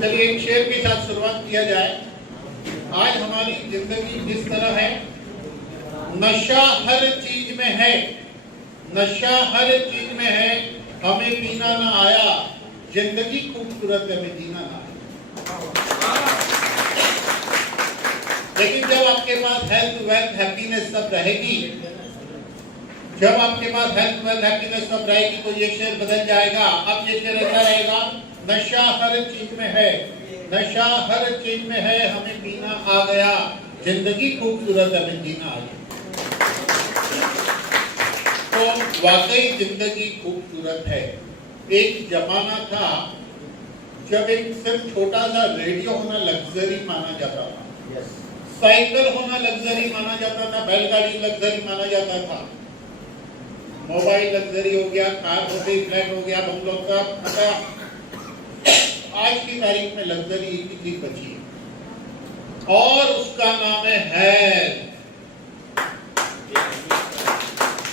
चलिए एक शेर के साथ शुरुआत किया जाए। आज हमारी जिंदगी जिस तरह है, नशा हर चीज में है, नशा हर चीज में है, हमें पीना ना आया, जिंदगी खूबसूरत है, हमें जीना ना आया। लेकिन जब आपके पास हेल्थ वेल्थ हैप्पीनेस सब रहेगी, जब आपके पास हेल्थ वेल्थ हैप्पीनेस सब रहेगी तो ये शेर बदल जाएगा। अब ये शेर ऐसा रहेगा, नशा हर चीज में है, नशा हर चीज में है, हमें पीना आ गया, जिंदगी खूबसूरत है, हमें जीना आ गया। तो वाकई जिंदगी खूबसूरत है। एक जमाना था जब एक सिर्फ छोटा सा रेडियो होना लग्जरी माना जाता था, साइकिल होना लग्जरी माना जाता था, बैलगाड़ी लग्जरी माना जाता था, मोबाइल लग्जरी हो गया, कार हो गई, फ्लैट हो गया, बंगलो का। आज की तारीख में लग्जरी एक ही चीज बची है और उसका नाम है हेल्थ।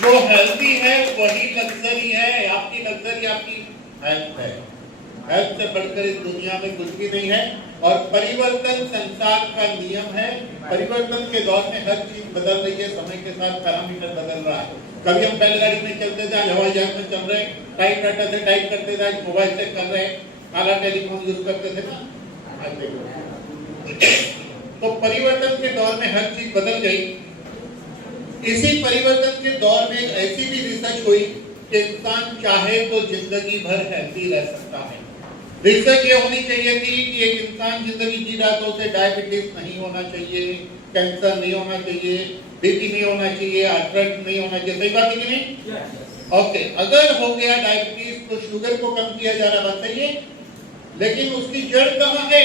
जो हेल्थी है वही लग्जरी है। आपकी लग्जरी आपकी हेल्थ है। हेल्थ से बढ़कर इस दुनिया में कुछ भी नहीं है। और परिवर्तन संसार का नियम है। परिवर्तन के दौर में हर चीज बदल रही है, समय के साथ पैरामीटर बदल रहा है। कभी हम बैलगाड़ी में चलते थे, आज हवाई जहाज में चल रहे, टाइपराइटर से टाइप करते थे, आज मोबाइल से कर रहे, काला टेलीफोन यूज करते थे ना। तो परिवर्तन के दौर में हर चीज बदल गई। इसी परिवर्तन के दौर में ऐसी भी रिसर्च हुई कि इंसान चाहे तो जिंदगी भर हेल्थी रह सकता है। रिसर्च ये होनी चाहिए थी कि एक इंसान जिंदगी जी रहा तो उसे डायबिटीज नहीं होना चाहिए, कैंसर नहीं होना चाहिए, बीपी नहीं होना चाहिए, आर्थराइटिस नहीं होना चाहिए। सही बात है कि नहीं? ओके, अगर हो गया डायबिटीज तो शुगर को कम किया जा रहा, बात सही है। लेकिन उसकी जड़ कहाँ है?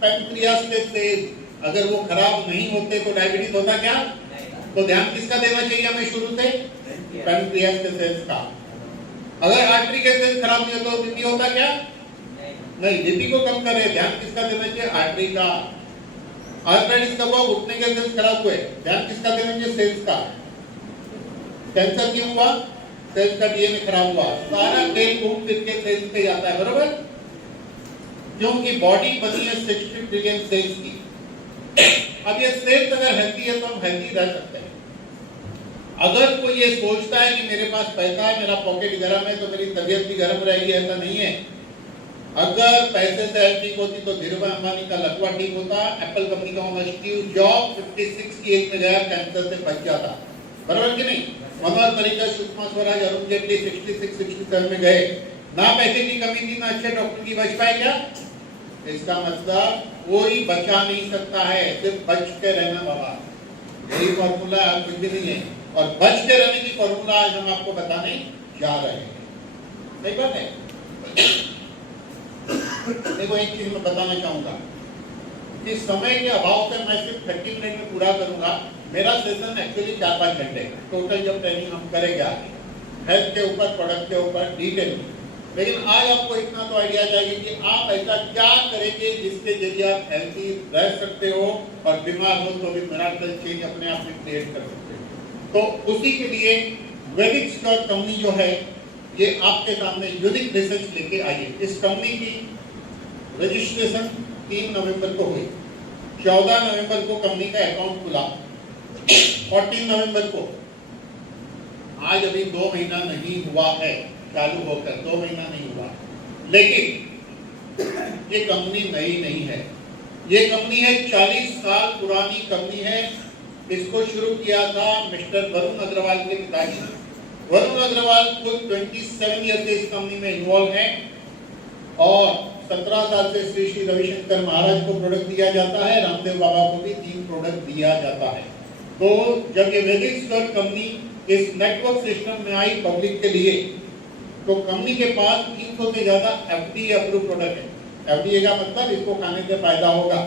पैंक्रियास के सेल। अगर वो खराब नहीं होते तो डायबिटीज होता क्या? तो ध्यान किसका देना चाहिए हमें शुरू से? पैंक्रियास के सेल्स का। अगर आर्टरी के सेल्स खराब नहीं होता तो बीपी होता क्या? नहीं, बीपी को कम करे, ध्यान किसका देना चाहिए? आर्टरी का। आर्थराइटिस कब हुआ? घुटने के सेल्स खराब हुए, ध्यान किसका देना चाहिए? सेल्स का। कैंसर क्यों हुआ? सेल्स का डीएनए खराब हुआ। सारा खेल घूम फिर के सेल्स पे जाता है, बरोबर? क्योंकि बॉडी बनी है 60 ट्रिलियन सेल्स की। अब ये सेल्स अगर हेल्थी है तो हम हेल्थी रह सकते हैं। अगर कोई ये सोचता है कि मेरे पास पैसा है, मेरा पॉकेट गर्म है तो मेरी तबीयत भी गर्म रहेगी, ऐसा नहीं है। अगर पैसे से हेल्थ ठीक होती तो धीरूभाई अंबानी का लकवा ठीक होता, एप्पल कंपनी का ओनर स्टीव जॉब 56 की एज में गया, कैंसर से बच जाता, बराबर कि नहीं? मनोहर पर्रिकर, सुषमा स्वराज, अरुण जेटली 66-67 में गए, ना पैसे की कमी थी, ना अच्छे डॉक्टर की, बच पाए क्या? इसका मतलब कोई बचा नहीं सकता है, सिर्फ बच के रहना बाबा, यही फॉर्मूला है, कुछ भी नहीं है। और बच के रहने की फॉर्मूला आज हम आपको बताने जा रहे हैं। सही बात है? देखो एक चीज मैं बताना चाहूंगा कि समय के अभाव से मैं सिर्फ 30 मिनट में पूरा करूंगा। मेरा सेशन एक्चुअली 4-5 घंटे टोटल जब ट्रेनिंग हम करेंगे हेल्थ के ऊपर, प्रोडक्ट के ऊपर डिटेल में। लेकिन आज आपको इतना तो आइडिया चाहिए कि आप ऐसा क्या करेंगे जिसके जरिए आप हेल्थी रह सकते हो और बीमार हो तो भी मिराकल चेंज अपने आप में क्रिएट कर सकते हो। तो उसी के लिए वैदिक स्टोर कंपनी जो है ये आपके सामने यूनिक रिसर्च लेके आई है। इस कंपनी की रजिस्ट्रेशन 3 नवंबर को हुई, 14 नवंबर को कंपनी का अकाउंट खुला, 14 नवंबर को, आज अभी 2 महीना नहीं हुआ है चालू होकर, 2 महीना नहीं हुआ। लेकिन ये कंपनी नई नहीं है, ये कंपनी है 40 साल पुरानी कंपनी है। इसको शुरू किया था मिस्टर वरुण अग्रवाल के पिताजी ने। वरुण अग्रवाल कुल 27 ईयर से इस कंपनी में इन्वॉल्व है और 17 साल से श्री श्री रविशंकर महाराज को प्रोडक्ट दिया जाता है, रामदेव बाबा को भी 3 प्रोडक्ट दिया जाता है। तो जब ये वैदिक स्टोर कंपनी इस नेटवर्क सिस्टम में आई पब्लिक के लिए, तो कंपनी के पास 300 से ज्यादा एफडीए अप्रूव प्रोडक्ट है। एफडीए का मतलब इसको खाने से फायदा होगा,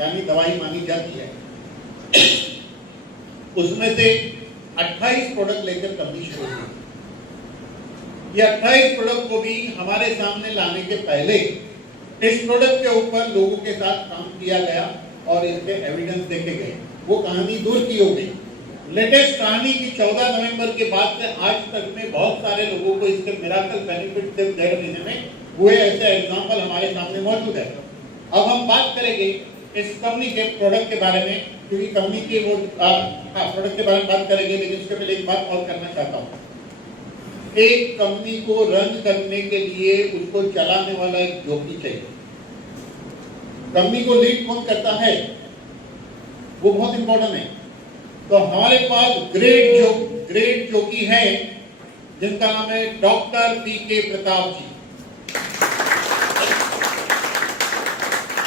यानी दवाई मानी जाती है। उसमें से 28 प्रोडक्ट लेकर कंपनी शुरू हुई। ये 28 प्रोडक्ट को भी हमारे सामने लाने के पहले इस प्रोडक्ट के ऊपर लोगों के साथ काम किया गया और इसके एविडेंस देखे गए। वो कहानी दूर की हो गई। लेटेस्ट कहानी की 14 नवंबर के बाद से आज तक में बहुत सारे लोगों को इसके मिराकल बेनिफिट सिर्फ 1.5 महीने में हुए ऐसे एग्जाम्पल हमारे सामने मौजूद है। अब हम बात करेंगे इस कंपनी के प्रोडक्ट के बारे में, क्योंकि कंपनी के वो प्रोडक्ट के बारे में बात करेंगे, लेकिन उसके पहले एक बात और करना चाहता हूँ। एक कंपनी को रन करने के लिए उसको चलाने वाला एक जोकी चाहिए। कंपनी को लीड कौन करता है वो बहुत इंपॉर्टेंट है। तो हमारे पास ग्रेट जोकी है जिनका नाम है डॉक्टर पीके प्रताप जी।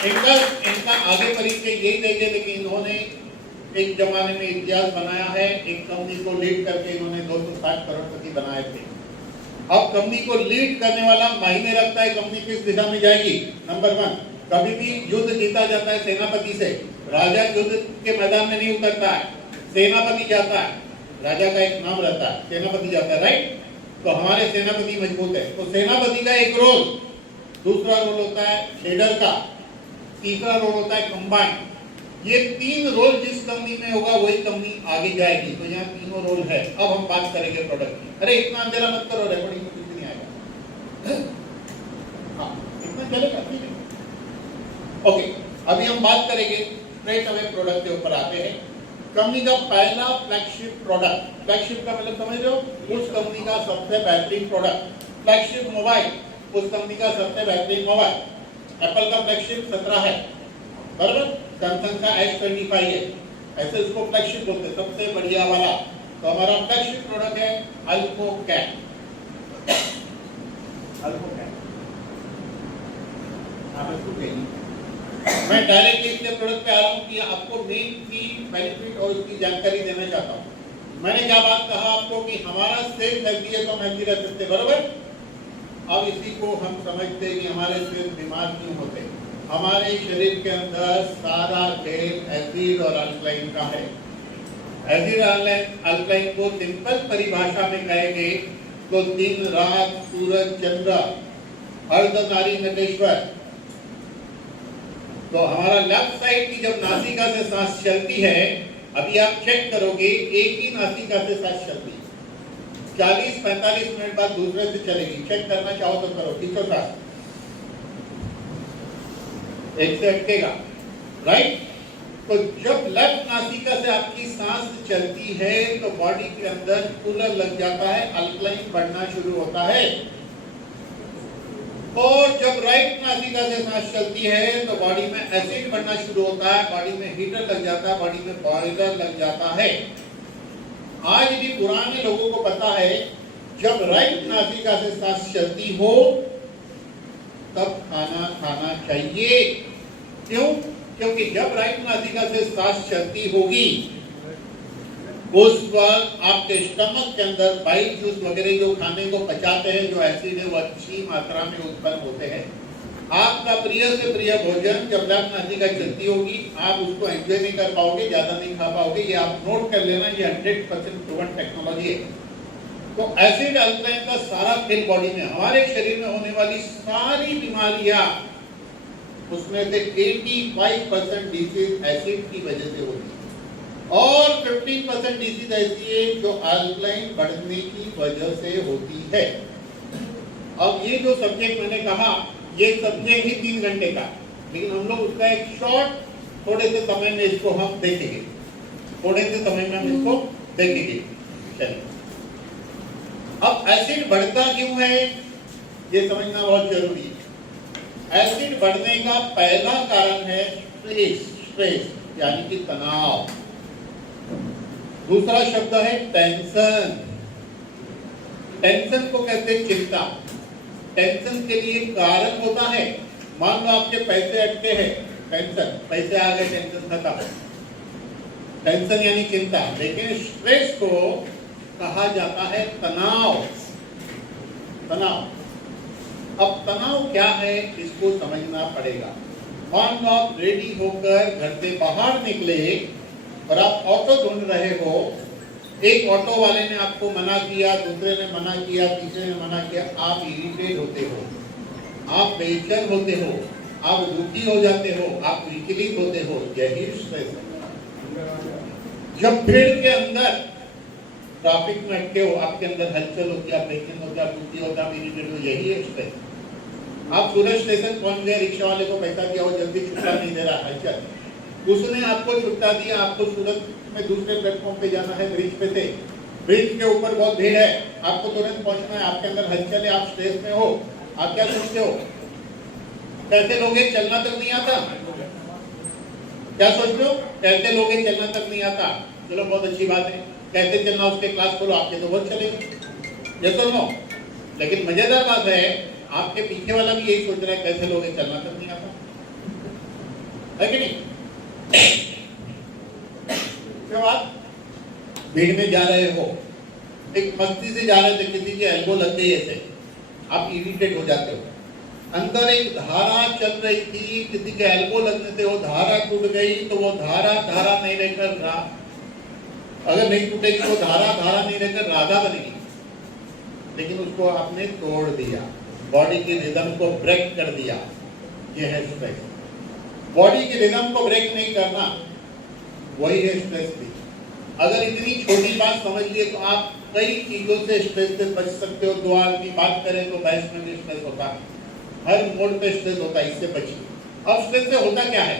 इनका आगे परिचय यही देंगे, लेकिन इन्होंने एक जमाने में इतिहास बनाया है। एक कंपनी को लीड करके इन्होंने 260 करोड़पति बनाए थे। अब कंपनी को लीड करने वाला मायने रखता है कंपनी किस दिशा में जाएगी। नंबर 1, कभी भी युद्ध जीता जाता है सेनापति से। राजा युद्ध के मैदान में नहीं उतरता है, सेनापति जाता है। राजा का एक नाम रहता है, सेनापति जाता है, राइट। तो हमारे सेनापति मजबूत है, तो सेनापति का एक रोल। दूसरा रोल होता है लीडर का, तीसरा रोल होता है कंबाइन। ये 3 रोल जिस कंपनी में होगा वही कंपनी आगे जाएगी। तो यहाँ तीनों रोल है। अब हम बात करेंगे प्रोडक्ट की। अरे इतना अंधेरा मत करो, रिकॉर्डिंग में कुछ नहीं आएगा। हाँ, इतना चलेगा, ठीक है। ओके, अभी हम बात करेंगे स्ट्रेट अवे प्रोडक्ट के ऊपर आते हैं। कंपनी का पहला फ्लैगशिप प्रोडक्ट, फ्लैगशिप का मतलब समझ लो, उस कंपनी का सबसे बेहतरीन प्रोडक्ट। फ्लैगशिप मोबाइल, उस कंपनी का सबसे बेहतरीन मोबाइल। एप्पल का फ्लैगशिप 17 है, बराबर। सैमसंग का S25 है, ऐसे उसको फ्लैगशिप बोलते हैं, सबसे बढ़िया वाला। तो हमारा फ्लैगशिप प्रोडक्ट है अल्कोकैट। मैं डायरेक्टली इस प्रोडक्ट पे आ रहा हूँ कि आपको मेन की बेनिफिट और उसकी जानकारी देना चाहता हूँ। मैंने क्या बात कहा आपको कि हमारा सेल हेल्दी है तो हम हेल्दी रह सकते, बराबर। अब इसी को हम समझते हैं कि हमारे सेल बीमार क्यों होते हैं। हमारे शरीर के अंदर सारा खेल एसिड और अल्कलाइन का है। एसिड अल्कलाइन को सिंपल परिभाषा में कहेंगे तो दिन रात सूरज चंद्र अर्धनारी नटेश्वर। तो हमारा लेफ्ट साइड की जब नासिका से सांस चलती है, अभी आप चेक करोगे एक ही नासिका से सांस चलती है, 40-45 मिनट बाद दूसरे से चलेगी। चेक करना चाहो तो करो, खींचो सांस, एक से अटकेगा, राइट। तो जब लेफ्ट नासिका से आपकी सांस चलती है तो बॉडी के अंदर कूलर लग जाता है, अल्कलाइन बढ़ना शुरू होता है। और जब राइट नासिका से सांस चलती है तो बॉडी में एसिड बढ़ना शुरू होता है, बॉडी में हीटर लग जाता है, बॉडी में बॉयलर लग जाता है। आज भी पुराने लोगों को पता है जब राइट नासिका से सांस चलती हो तब खाना खाना चाहिए। क्यों? क्योंकि जब राइट नासिका से सांस चलती होगी उस वक्त आपके स्टमक के अंदर बाइल जूस वगैरह जो खाने को पचाते हैं, जो एसिड है वो अच्छी मात्रा में उत्पन्न होते हैं। आपका प्रिय से प्रिय भोजन जब लेफ्ट नासिका चलती होगी आप उसको एंजॉय नहीं कर पाओगे, ज्यादा नहीं खा पाओगे। ये आप नोट कर लेना, ये 100% प्रूवन टेक्नोलॉजी है। तो एसिड अल्कलाइन का सारा खेल बॉडी में, हमारे शरीर में होने वाली सारी बीमारियां उसमें से 85% डिजीज एसिड की वजह से होती है और 15% डिजीज ऐसी है जो अल्कलाइन बढ़ने की वजह से होती है। अब ये जो सब्जेक्ट मैंने कहा, ये सब्जेक्ट ही 3 घंटे का, लेकिन हम लोग उसका एक शॉर्ट थोड़े से समय में इसको हम देखेंगे, थोड़े से समय में हम इसको देखेंगे। चलिए, अब एसिड बढ़ता क्यों है ये समझना बहुत जरूरी है। एसिड बढ़ने का पहला कारण है स्ट्रेस यानी कि तनाव। दूसरा शब्द है टेंशन। टेंशन को कहते हैं चिंता। टेंशन के लिए कारण होता है, मान लो आपके पैसे अटके हैं, टेंशन, पैसे आ गए, टेंशन खत्म। टेंशन यानी चिंता। लेकिन स्ट्रेस को कहा जाता है तनाव। तनाव, अब तनाव क्या है इसको समझना पड़ेगा। मान लो आप रेडी होकर घर से बाहर निकले और आप ऑटो ढूंढ रहे हो, एक ऑटो वाले ने आपको मना किया, दूसरे ने मना किया, तीसरे ने मना किया, आप इरिटेट होते हो, आप बेचैन होते हो, आप दुखी हो जाते हो, आप विचलित होते हो। यही स्ट्रेस है। जब भीड़ के अंदर ट्रैफिक में अटके हो, आपके अंदर हलचल होती है, आप बेचैन होते, आप दुखी होते, आप इरिटेट हो, यही है स्ट्रेस। आप सूरत स्टेशन पहुंच गए, रिक्शा वाले को पैसा दिया, वो जल्दी छुट्टा नहीं दे रहा है, चल उसने आपको छुट्टा दिया, आपको सूरत में दूसरे प्लेटफॉर्म पे जाना है, ब्रिज पे थे, ब्रिज के ऊपर बहुत भीड़ है, आपको तुरंत पहुंचना है, आपके अंदर हलचल है, आप स्ट्रेस में हो, आप क्या सोचते हो? कैसे लोग चलना तक नहीं आता? क्या सोचते हो? कैसे लोग चलना तक नहीं आता? चलो बहुत अच्छी बात है, कैसे चलना उसके क्लास खोलो, आपके तो बहुत चलेंगे, ये तो नो। लेकिन मजेदार बात है, आपके पीछे वाला भी यही सोच रहा है कैसे लोग चलना तक नहीं आता, है कि नहीं? आप भीड़ में जा रहे हो, एक मस्ती से जा रहे थे, किसी की एल्बो लग गई ऐसे, आप इरिटेट हो जाते हो। अंदर एक धारा चल रही थी, किसी के एल्बो लगने से वो धारा टूट गई, तो वो धारा नहीं रहकर अगर नहीं टूटेगी तो धारा नहीं रहकर राधा बनेगी, लेकिन उसको आपने तोड़ दिया, बॉडी की रिदम को ब्रेक कर दिया। ये है स्ट्रेस। बॉडी की रिदम को ब्रेक नहीं करना, वही है स्ट्रेस भी। अगर इतनी छोटी बात समझ लिए तो आप कई चीजों से स्ट्रेस से बच सकते हो। दुआ की बात करें तो बहस में भी स्ट्रेस होता है, हर मोड पे स्ट्रेस होता है, इससे बचिए। अब स्ट्रेस से होता क्या है?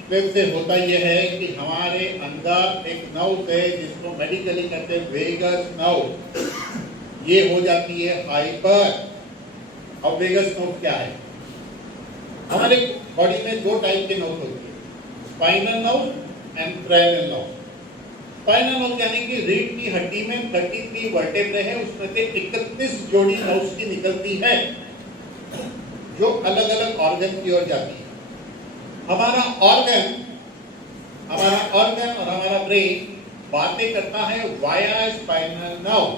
स्ट्रेस से होता यह है कि हमारे अंदर एक नर्व है जिसको मेडिकली कहते हैं वेगस नर्व, ये हो जाती है हाइपर। अब वेगस नर्व क्या है? हमारे बॉडी में दो टाइप के नर्व होते हैं, spinal nerve and cranial nerve. Spinal nerve यानी कि रीढ़ की हड्डी में 33 वर्टेब्रे है, उसमें से 31 जोड़ी नर्व्स की निकलती है जो अलग अलग ऑर्गन की ओर जाती है। हमारा ऑर्गन और हमारा ब्रेन बातें करता है वाया स्पाइनल नर्व,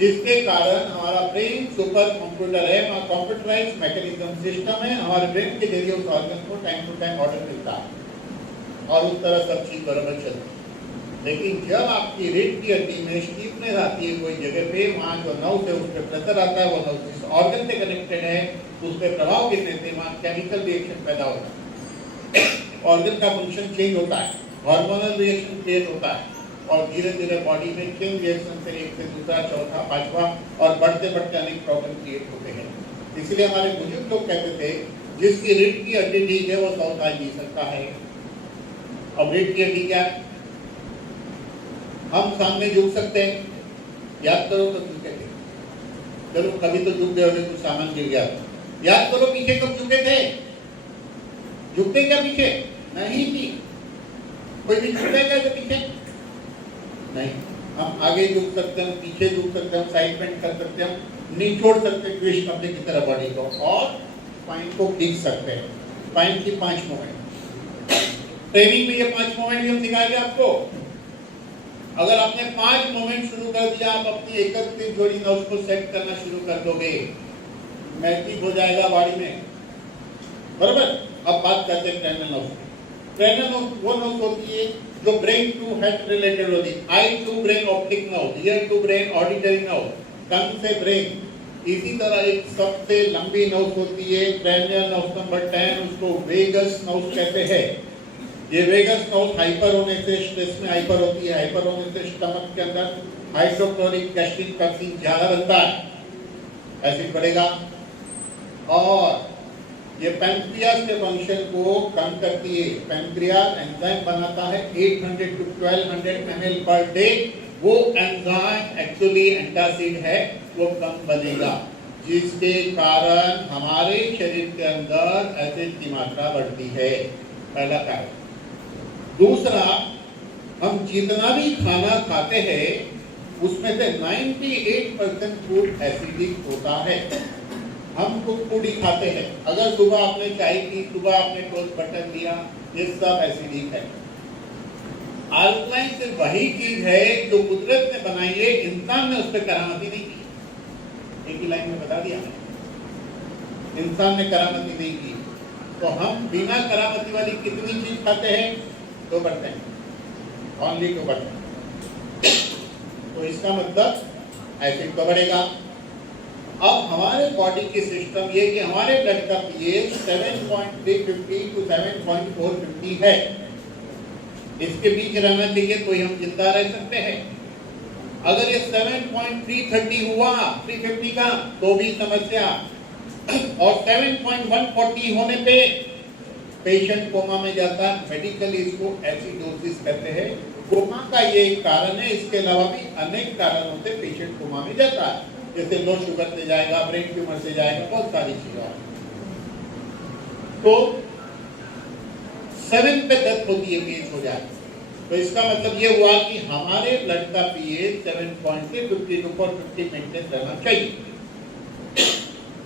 जिसके कारण हमारा ब्रेन सुपर कंप्यूटर है, कंप्यूटराइज्ड मैकेनिज्म सिस्टम है। हमारे ब्रेन के जरिए उस ऑर्गन को टाइम टू टाइम ऑर्डर मिलता है और उस तरह सब चीज बराबर चलती है। लेकिन जब आपकी रीढ़ की हड्डी में स्टीफनेस आती है कोई जगह पे, वहाँ जो नर्व है उस पर प्रेशर आता है, वो नर्व जिस ऑर्गन से कनेक्टेड है उस पर प्रभाव गिरने से वहाँ केमिकल रिएक्शन पैदा होता है, ऑर्गन का फंक्शन चेंज होता है, हार्मोनल रिएक्शन क्रिएट होता है और धीरे धीरे बॉडी में चेन रिएक्शन से एक से दूसरा, चौथा, पांचवा और बढ़ते बढ़ते अनेक प्रॉब्लम क्रिएट होते हैं। इसलिए हमारे बुजुर्ग लोग कहते थे जिसकी रीढ़ की हड्डी ठीक है वो 100 साल जी सकता है। अब रीढ़ की हड्डी क्या है? हम सामने झुक सकते हैं, याद करो तो झुके थे, चलो कभी तो झुक गए होंगे, कुछ सामान गिर गया, याद करो पीछे कब झुके थे? झुकते क्या पीछे? नहीं थी, कोई भी झुकता है क्या पीछे? नहीं। हम आगे झुक सकते हैं, पीछे झुक सकते हैं, साइड बेंड कर सकते हैं, निचोड़ सकते हैं ट्विस्ट करने की तरह बॉडी को और स्पाइन को खींच सकते हैं। स्पाइन की 5 मूवमेंट, ट्रेनिंग में ये 5 मूवमेंट भी हम सिखाएंगे आपको। अगर आपने 5 मूवमेंट शुरू कर दिया, आप अपनी 31 जोड़ी नर्व्स को सेट करना शुरू कर दोगे, मैजिक हो जाएगा बॉडी में, बराबर। अब बात करते हैं क्रेनियल नर्व। क्रेनियल नर्व वो नर्व होती है जो ब्रेन टू हेड रिलेटेड होती है, eye to brain optic nerve, ear to brain auditory nerve, tongue से ब्रेन। इसी तरह एक सबसे लंबी नर्व होती है क्रेनियल नर्व नंबर 10, उसको वेगस नर्व कहते हैं। ये वेगस नर्व हाइपर होने से स्ट्रेस में हाइपर होती है, हाइपर होने से स्टमक के अंदर हाइड्रोक्लोरिक गैस्ट्रिक टॉक्सिन ज्यादा बनता है, एसिड बढ़ेगा और ये पैंक्रियास के फंक्शन को कम करती है। पैंक्रियास एंजाइम बनाता है 800 to 1200 ml पर डे, वो एंजाइम एक्चुअली एंटासिड है, वो कम बनेगा, जिसके कारण हमारे शरीर के अंदर एसिड की मात्रा बढ़ती है। पहला कारण। दूसरा, हम जितना भी खाना खाते हैं उसमें से 98% फूड एसिडिक होता है। हम फूड ही खाते हैं, अगर सुबह आपने चाय पी, सुबह आपने टोस्ट बटर लिया, ये सब एसिडिक है। अल्कलाइन सिर्फ वही चीज है जो कुदरत ने बनाई है, इंसान ने उस पर करामती नहीं की। एक ही लाइन में बता दिया, इंसान ने करामती नहीं की। तो हम बिना करामती वाली कितनी चीज खाते हैं? 2%, ओनली 2%। तो इसका मतलब एसिड तो बढ़ेगा। अब हमारे बॉडी के सिस्टम ये कि हमारे ब्लड का पीएच 7.350 to 7.450 है, इसके बीच रहना चाहिए तो ही हम जिंदा रह सकते हैं। अगर ये 7.330 हुआ 350 का तो भी समस्या, और 7.140 होने पे पेशेंट कोमा में जाता है। मेडिकली इसको एसिडोसिस कहते हैं। कोमा का ये एक कारण है, इसके अलावा भी अनेक कारण होते पेशेंट कोमा में जाता है, जैसे लो शुगर से जाएगा, ब्रेन ट्यूमर से जाएगा, बहुत सारी चीजें। तो 7 पे डेथ होती है पीएच हो जाए, तो इसका मतलब ये हुआ कि हमारे ब्लड का पीएच 7 से 52 और 50 मेंटेन रहना चाहिए।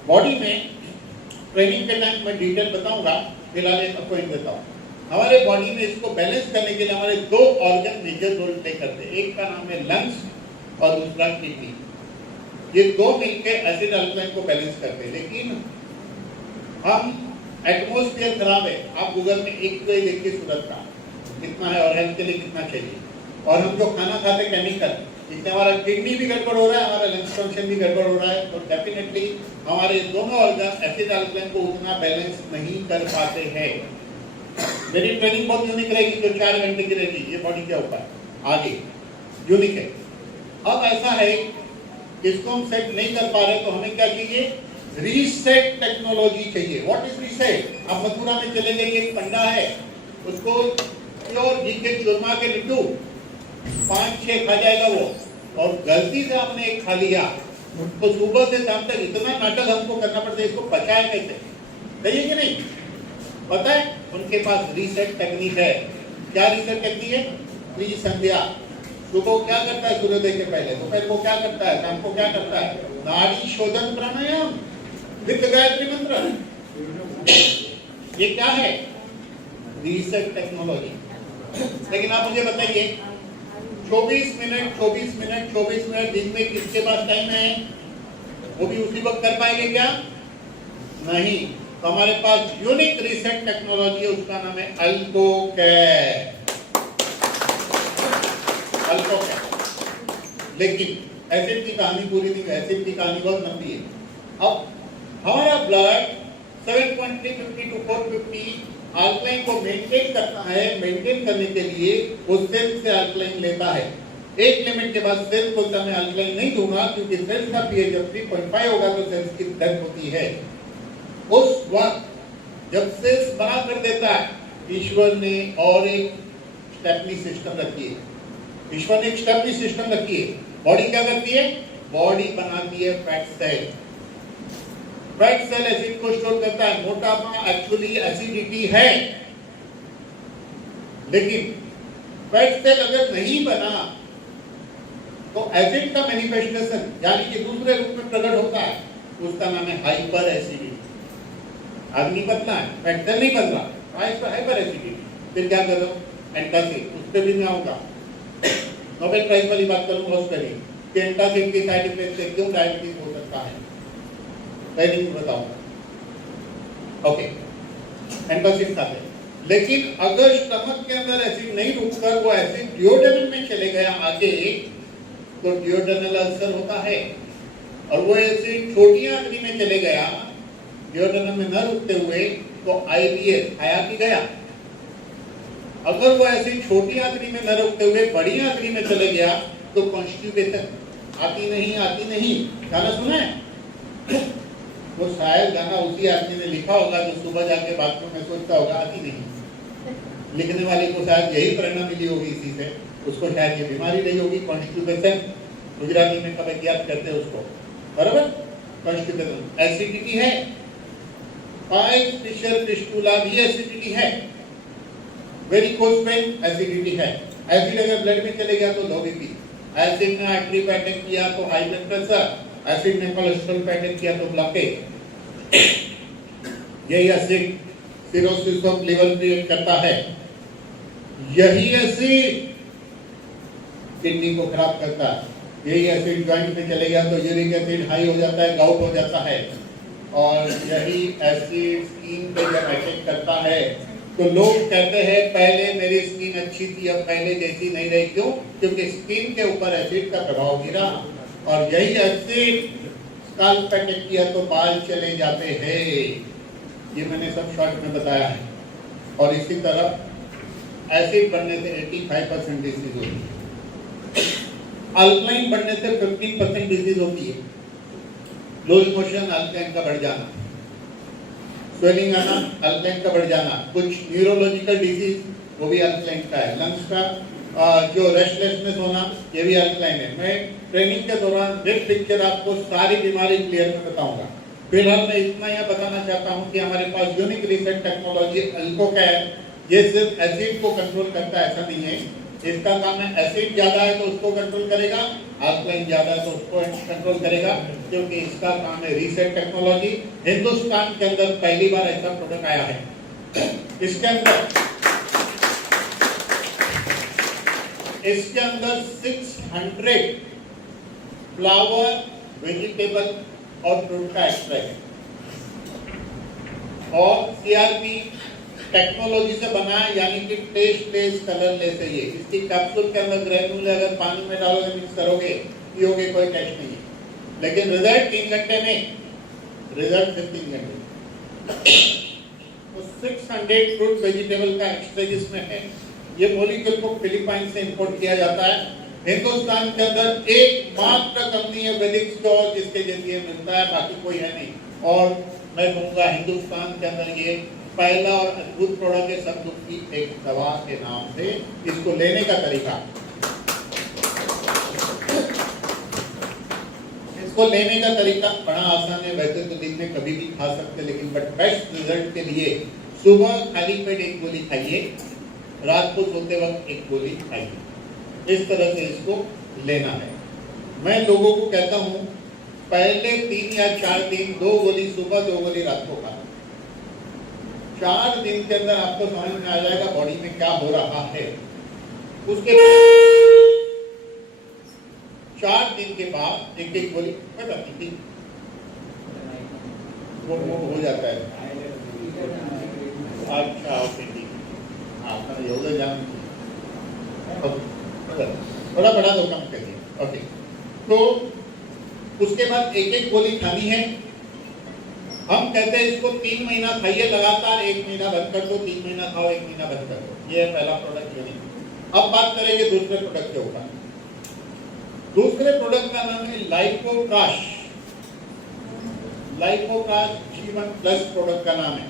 बॉडी में ट्रेनिंग के टाइम में डिटेल बताऊंगा, फिलहाल एक पॉइंट देता हूँ। हमारे बॉडी में इसको बैलेंस करने के लिए हमारे 2 ऑर्गन मेजर रोल प्ले करते हैं। एक का नाम है लंग्स और दूसरा किडनी। ये 2 मिलकर एसिड अल्कलाइन को बैलेंस करते हैं। लेकिन हम एटमॉस्फेयर खराब है, आप गूगल में एक तो देखिए सूरत का कितना है और हेल्थ के लिए कितना चाहिए, और हम जो खाना खाते केमिकल, इससे हमारा किडनी भी गड़बड़ हो रहा है, हमारा लंग्स फंक्शन भी गड़बड़ हो रहा है। तो डेफिनेटली हमारे दोनों ऑर्गन एसिड अल्कलाइन को उतना बैलेंस नहीं कर पाते हैं। मेरी ट्रेनिंग बहुत यूनिक रहेगी, जो 4 घंटे की रहेगी, ये बॉडी के ऊपर आगे यूनिक है। अब ऐसा है, इसको हम सेट नहीं कर पा रहे, तो हमें क्या चाहिए? रीसेट टेक्नोलॉजी चाहिए। What is reset? आप मथुरा में चले गए, एक पंडा है, उसको प्योर घी के चूरमा के लड्डू 5-6 खा जाएगा वो, और गलती से आपने एक खा लिया तो सुबह से शाम तक इतना नाटक हमको करना पड़ता है, इसको पचाए कैसे? सही है कि नहीं? पता है उनके पास रीसेट टेक्निक है। क्या रीसेट टेक्निक है? त्रिसंध्या। सुबह क्या करता है सूर्योदय के पहले, दोपहर को क्या करता है, शाम को क्या करता है? नाड़ी शोधन प्राणायाम विद गायत्री मंत्र। ये क्या है? Reset technology. लेकिन आप मुझे बताइए, 24 मिनट दिन में किसके पास टाइम है? वो भी उसी वक्त कर पाएंगे क्या? नहीं। तो हमारे पास यूनिक रीसेट टेक्नोलॉजी है, उसका नाम है अल्कोकैर। लेकिन एसिड की कहानी पूरी नहीं है, एसिड की कहानी बहुत लंबी है। अब हमारा ब्लड 7.350 to 450 अल्कलाइन को मेंटेन करता है। मेंटेन करने के लिए वो सेल से अल्कलाइन लेता है। एक लिमिट के बाद सेल बोलता मैं अल्कलाइन नहीं दूंगा, क्योंकि सेल्स का पीएच जब 3.5 होगा तो सेल्स की डेथ होती है। उस वक्त जब सेल्स बना कर देता है, ईश्वर ने और एक स्टेपनी सिस्टम रखी है। ईश्वर ने एक स्टेपनी सिस्टम रखी है। बॉडी क्या करती है? बॉडी बनाती है fat cell. Fat cell acid को स्टोर करता है। मोटापा एक्चुअली एसिडिटी है, लेकिन फैट सेल अगर नहीं बना तो एसिड का मैनिफेस्टेशन यानी कि दूसरे रूप में प्रकट होता है, उसका नाम है हाइपर एसिडिटी। आदमी पतला है, फैट सेल नहीं बन रहा, हाइपर एसिडिटी। फिर क्या करो? एंटासिड। उस पर भी मैं आऊंगा, नोबेल प्राइज वाली बात करूंगा उस पर कि एंटासिड के साइड इफेक्ट से क्यों डायबिटीज हो सकता है, पहले भी बताऊंगा। ओके, एंटासिड खाते हैं, लेकिन अगर स्टमक के अंदर एसिड नहीं रुककर वो एसिड डियोडेनम में चले गया आगे, तो डियोडेनल अल्सर होता है। और वो एसिड छोटी आंतड़ी में चले गया, डियोडेनम में न रुकते हुए, तो आईबीएस आया कि गया। अगर वो ऐसी छोटी आंतड़ी में न रुकते हुए बड़ी आंतड़ी में चले गया, तो कॉन्स्टिपेशन आती नहीं। गाना सुना है? वो शायद गाना उसी आदमी ने लिखा होगा जो सुबह जाके बाथरूम में सोचता होगा आती नहीं। लिखने वाले को शायद यही प्रेरणा मिली होगी इसी से, उसको शायद ये बीमारी नहीं होगी, कॉन्स्टिपेशन। गुजराती में कब्जियत कहते हैं उसको, बराबर? कॉन्स्टिपेशन एसिडिटी है। पाइल्स, फिशर, फिस्टुला भी एसिडिटी है। वेरिकोज वेन एसिडिटी है। एसिड अगर ब्लड में चले गया तो लो बीपी, एसिड ने आर्टरी पे अटैक किया तो हाई ब्लड प्रेशर, एसिड ने कोलेस्ट्रॉल पे अटैक किया तो ब्लॉकेज। यही acid cirrhosis of liver create करता है। यही एसिड किडनी को खराब करता है। यही एसिड जॉइंट में चले गया तो यूरिक एसिड हाई हो जाता है, गाउट हो जाता है। और यही एसिड स्किन पे जब अटैक करता है तो लोग कहते हैं पहले मेरी स्किन अच्छी थी, अब पहले जैसी नहीं रही। क्यों? क्योंकि स्किन के ऊपर एसिड का प्रभाव गिरा, और यही एसिड स्कैल्प पे अटैक किया तो बाल चले जाते हैं। ये मैंने सब शॉर्ट में बताया है। और इसी तरह एसिड बढ़ने से 85% डिजीज होती है, अल्कलाइन बढ़ने से 15% डिजीज होती है। लो इमोशन अल्कलाइन का बढ़ जाना, स्वेलिंग आना, अल्कलाइन का बढ़ जाना, कुछ न्यूरोलॉजिकल डिजीज वो भी अल्कलाइन का है, लंग्स का जो रेस्टलेसनेस होना ये भी अल्कलाइन है। मैं ट्रेनिंग के दौरान बिग पिक्चर आपको सारी बीमारी क्लियर में बताऊंगा। फिलहाल मैं इतना यह बताना चाहता हूं कि हमारे पास यूनिक रिसेंट टेक्नोलॉजी अल्को का है। ये सिर्फ एसिड को कंट्रोल करता है ऐसा नहीं है, इसका काम है एसिड ज्यादा है तो उसको कंट्रोल करेगा, अल्कलाइन ज्यादा है तो उसको कंट्रोल करेगा, क्योंकि इसका काम है रीसेट टेक्नोलॉजी। हिंदुस्तान के अंदर पहली बार ऐसा प्रोडक्ट आया है। इसके अंदर 600 फ्लावर, वेजिटेबल और फ्रूट का एक्सट्रैक्ट है और सीआरपी टेक्नोलॉजी से बना है, यानी कि टेस्ट कलरलेस है। ये इसकी कैप्सूल के अंदर ग्रेन्यूल अगर पानी में डालोगे, मिक्स करोगे, पियोगे, कोई टेस्ट नहीं है, लेकिन रिजल्ट 3 घंटे में, रिजल्ट 3 घंटे। तो 600 फ्रूट वेजिटेबल का एक्सट्रैक्ट इसमें है। ये मॉलिक्यूल को फिलीपाइन से इंपोर्ट किया जाता है। हिंदुस्तान के अंदर एकमात्र कंपनी है वैदिक स्टोर जिसके जरिए मिलता है, बाकी कोई है नहीं। और मैं कहूँगा हिंदुस्तान के अंदर ये पहला और अद्भुत प्रोडक्ट है, सब दुख की एक दवा के नाम से। इसको लेने का तरीका, इसको लेने का तरीका बड़ा आसान है। वैसे तो दिन में कभी भी खा सकते, लेकिन बट बेस्ट रिजल्ट के लिए सुबह खाली पेट एक गोली खाइए, रात को सोते वक्त एक गोली खाइए। इस तरह से इसको लेना है। मैं लोगों को कहता हूँ पहले 3 या 4 दिन 2 गोली सुबह, 2 गोली रात को खाना। 4 दिन के अंदर आपको समझ में आ जाएगा बॉडी में क्या हो रहा है। उसके 4 दिन के बाद एक एक गोली बताती थी वो हो जाता है। अच्छा ओके ठीक है, आपका योगा जान थोड़ा बड़ा तो कम करिए। ओके, तो उसके बाद एक एक गोली खानी है। हम कहते हैं इसको 3 महीना खाइए लगातार, 1 महीना बंद कर दो, 3 महीना खाओ, 1 महीना बंद कर दो। ये है पहला प्रोडक्ट यूनिक। अब बात करेंगे दूसरे प्रोडक्ट के ऊपर। दूसरे प्रोडक्ट का नाम है लाइपोक्राश। लाइपोक्राश जीवन प्लस प्रोडक्ट का नाम है।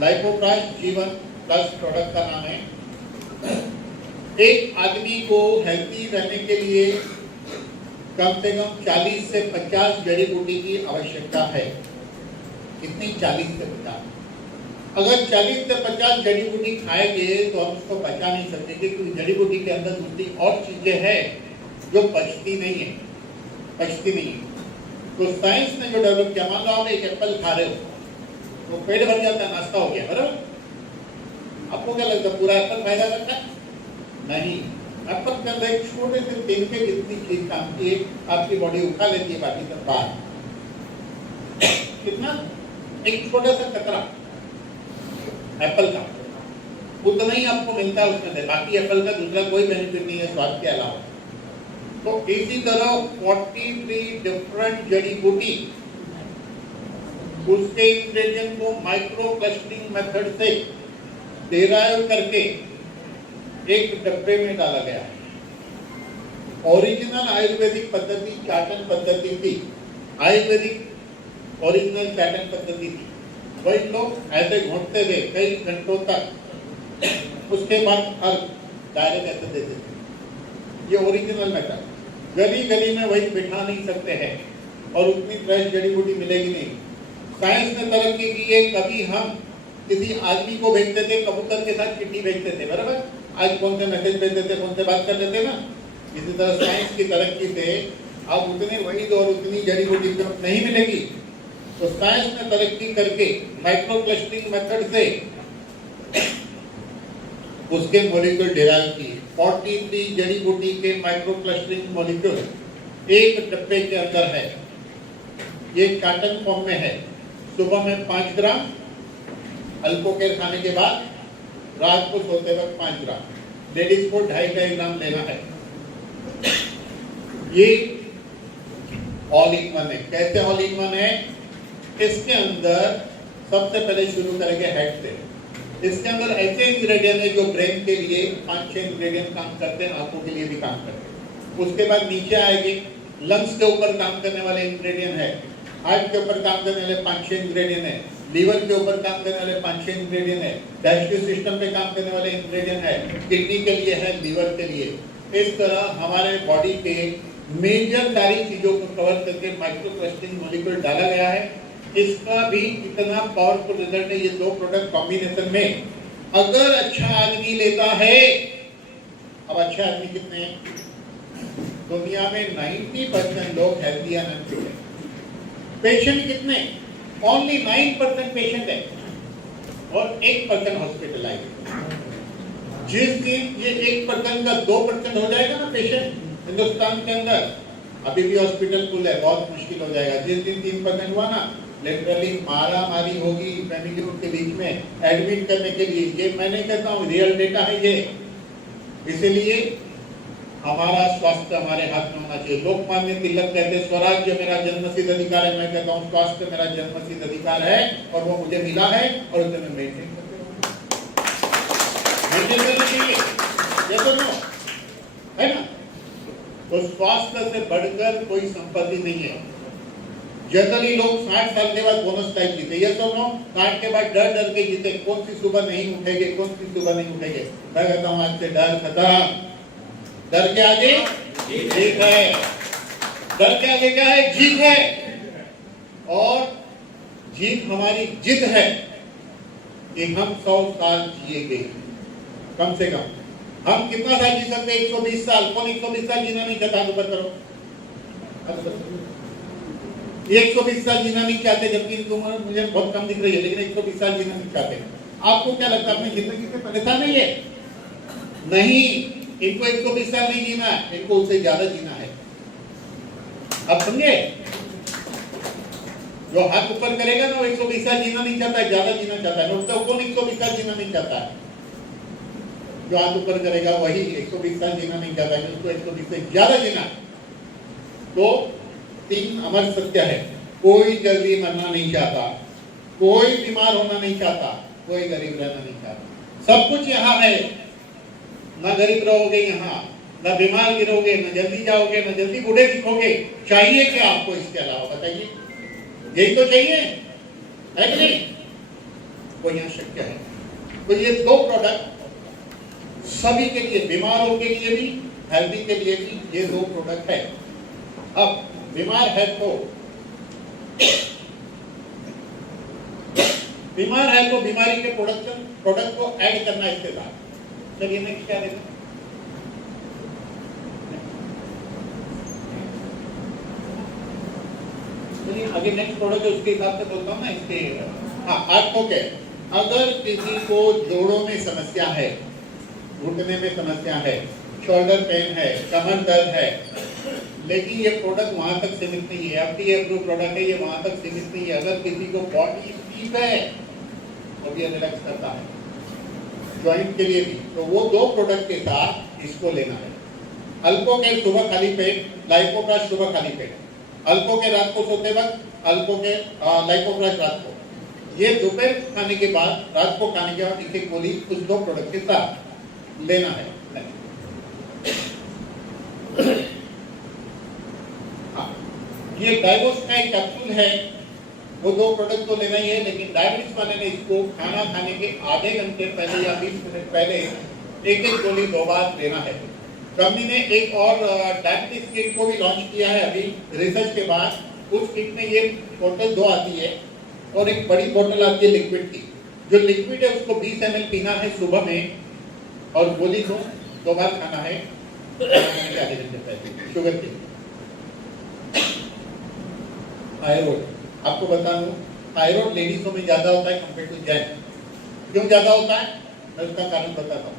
लाइपोक्राश जीवन प्लस प्रोडक्ट का नाम है। एक आदमी को हेल्थी रहने के लिए कम से कम 40 से 50 जड़ी बूटी की आवश्यकता है। कितनी? 40 से 50। अगर 40 से 50 जड़ी बूटी खाएंगे तो हम उसको पचा नहीं सकते, क्योंकि जड़ी बूटी के अंदर दूसरी और चीजें हैं जो पचती नहीं है, पचती नहीं है। तो साइंस ने जो डेवलप किया, मान लो आप एक एप्पल खा रहे हो तो पेट भर जाता है, नाश्ता हो गया, बराबर। आपको क्या लगता है पूरा एप्पल फायदा करता है? नहीं। एप्पल के अंदर एक छोटे से तेल के जितनी चीज काम की आपकी बॉडी उठा लेती है, बाकी सब बाहर। कितना? एक छोटा सा कतरा एप्पल का, उतना ही आपको मिलता है उसमें से, बाकी एप्पल का दूसरा कोई बेनिफिट नहीं है स्वाद के अलावा। तो इसी तरह 43 डिफरेंट जड़ी बूटी उसके इंग्रेडिएंट को माइक्रो क्लस्टरिंग मेथड से डेराइव करके एक डब्बे में डाला गया है। ओरिजिनल आयुर्वेदिक पद्धति चाटन पद्धति थी, आयुर्वेदिक ओरिजिनल चाटन पद्धति थी। वही लोग ऐसे घोटते थे कई घंटों तक, उसके बाद हर डायरेक्ट ऐसे देते थे। ये ओरिजिनल मेथड। गली गली में वही बिठा नहीं सकते हैं और उतनी फ्रेश जड़ी बूटी मिलेगी नहीं। साइंस ने तरक्की की है। कभी हम किसी आदमी को भेजते थे, कबूतर के साथ चिट्ठी भेजते थे, बराबर। आज कौन से मैसेज भेजते थे, कौन से बात कर लेते ना। इसी तरह साइंस की तरक्की से अब उतने वही और उतनी जड़ी बूटी नहीं मिलेगी। तो साइंस ने तरक्की करके माइक्रो क्लस्टरिंग मेथड से उसके मॉलिक्यूल डेराइव किए। 43 जड़ी बूटी के माइक्रो क्लस्टरिंग मॉलिक्यूल एक डब्बे के अंदर है। ये चाटन फॉर्म में है। सुबह में 5 ग्राम, अल्कोकेर खाने के बाद रात को सोते वक्त 5 ग्राम। लेडीज को 2.5 ग्राम लेना है। ये ऑल इन वन है। कैसे ऑल इन वन है? इसके अंदर सबसे पहले शुरू करेंगे हेड से। इसके अंदर ऐसे इंग्रेडिएंट है जो ब्रेन के लिए 5-6 इंग्रेडिएंट काम करते हैं, आंखों के लिए भी काम करते हैं। उसके बाद नीचे आएगी, लंग्स के ऊपर काम करने वाले इंग्रेडिएंट है। हार्ट के ऊपर काम करने वाले 5-6 इंग्रेडिएंट है, लीवर के ऊपर काम करने वाले 5-6 इंग्रेडिएंट है, डाइजेस्टिव सिस्टम पे काम करने वाले इंग्रेडिएंट है, किडनी के लिए है, लीवर के लिए। इस तरह हमारे बॉडी के मेजर सारी चीजों को कवर करके माइक्रोक्रिस्टल मॉलिक्यूल डाला गया है। इसका भी इतना पावरफुल रिजल्ट है ये दो प्रोडक्ट कॉम्बिनेशन में। अगर अच्छा आदमी लेता है, अब अच्छे आदमी कितने हैं? दुनिया में 90% लोग हेल्दी एंड अनफिट है। पेशेंट कितने? ओनली 9% पेशेंट है और 1% हॉस्पिटलाइज। जिस दिन ये 1% का 2% हो जाएगा ना पेशेंट हिंदुस्तान के अंदर, अभी भी हॉस्पिटल फुल है, बहुत मुश्किल हो जाएगा। जिस दिन 3% हुआ ना, लिटरली मारा मारी होगी फैमिली के बीच में एडमिट करने के लिए। ये मैं नहीं कहता हूँ, रियल डेटा है ये। इसीलिए हमारा स्वास्थ्य हमारे हाथ में होना चाहिए। लोकमान्य तिलक कहते हैं स्वराज्य मेरा जन्मसिद्ध अधिकार है, मैं कहता हूँ स्वास्थ्य मेरा जन्मसिद्ध अधिकार है और वो मुझे मिला है और उसे मैं मेंटेन करना चाहिए, ये तो नो है ना। तो स्वास्थ्य से बढ़कर कोई संपत्ति नहीं है। जनरली लोग 60 साल के बाद बोनस टाइप जीते, ये तो नो 60 के बाद डर डर के जीते, कौन सी सुबह नहीं उठेंगे, कौन सी सुबह नहीं उठेंगे। मैं कहता हूँ आज से डर खत्म। डर के आगे जीत है, डर के आगे क्या है? जीत है। और जीत हमारी जिद है कि हम 100 साल जिएंगे कम से कम। हम कितना साल जी सकते? 120 साल। कौन 120 साल जीना नहीं चाहता? तो करो 120 साल जीना नहीं चाहते, जबकि इनकी उम्र मुझे बहुत कम दिख रही है, लेकिन 120 साल जीना नहीं चाहते। आपको क्या लगता है अपनी जिंदगी से परेशान नहीं है? नहीं, इनको 120 साल नहीं जीना है, इनको उससे ज्यादा जीना है। अब समझे? जो हाथ ऊपर करेगा ना वो 120 साल जीना नहीं चाहता है, ज्यादा जीना चाहता है। तो कौन 120 साल जीना नहीं चाहता है? जो हाथ ऊपर करेगा वही 120 साल जीना नहीं चाहता है, उसको 120 से ज्यादा जीना। तो 3 अमर सत्य है। कोई जल्दी मरना नहीं चाहता, कोई बीमार होना नहीं चाहता, कोई गरीब रहना नहीं चाहता। सब कुछ यहाँ है, ना गरीब रहोगे यहाँ, ना बीमार गिरोगे, ना जल्दी जाओगे, ना जल्दी बूढ़े दिखोगे। चाहिए क्या आपको इसके अलावा? बताइए, यही तो चाहिए है कि नहीं? वो यहाँ शक्य है। तो ये दो प्रोडक्ट सभी के लिए, बीमारों के लिए भी, हेल्दी के लिए भी, ये दो प्रोडक्ट है। अब बीमार है तो बीमारी के प्रोडक्ट को ऐड करना इसके साथ। चलिए नेक्स्ट क्या देखते हैं। चलिए आगे नेक्स्ट प्रोडक्ट है, उसके हिसाब से बोलता हूँ ना इसके। हाँ, आपको क्या, अगर किसी को जोड़ों में समस्या है, घुटने में समस्या है, शोल्डर पेन है, कमर दर्द है, लेकिन ये प्रोडक्ट वहां तक सीमित नहीं है, FDA अप्रूव प्रोडक्ट है, ये वहां तक सीमित नहीं है। अगर किसी को बॉडी स्टीफ है तो भी रिलैक्स करता है, जॉइंट के लिए भी। तो वो दो प्रोडक्ट के साथ इसको लेना है। अल्पोकेर सुबह खाली पेट, लाइपोप्रास सुबह खाली पेट। अल्पोकेर रात को सोते वक्त, लाइपोप्रास रात को। ये दोपहर खाने के बाद, रात को खाने के बाद एक गोली उस दो प्रोडक्ट के साथ लेना है। ये डाइवोस का एक कैप्सूल है, वो दो प्रोडक्ट तो लेना ही है, लेकिन डायबिटीज वाले ने इसको खाना खाने के आधे घंटे पहले या 20 मिनट पहले एक गोली 2 बार लेना है। कंपनी ने एक और डायबिटीज किट को भी लॉन्च किया है अभी रिसर्च के बाद। उस किट में ये बोतल 2 आती है और एक बड़ी बोतल आती है लिक्विड की। जो लिक्विड है उसको 20 ml पीना है सुबह में, और गोली को 2 बार खाना है आधे घंटे पहले। शुगर की थायराइड, आपको बता दूं, थायराइड लेडीजों में ज्यादा होता है कंपेयर टू जेंट्स। क्यों ज्यादा होता है? मैं उसका कारण बताता हूँ।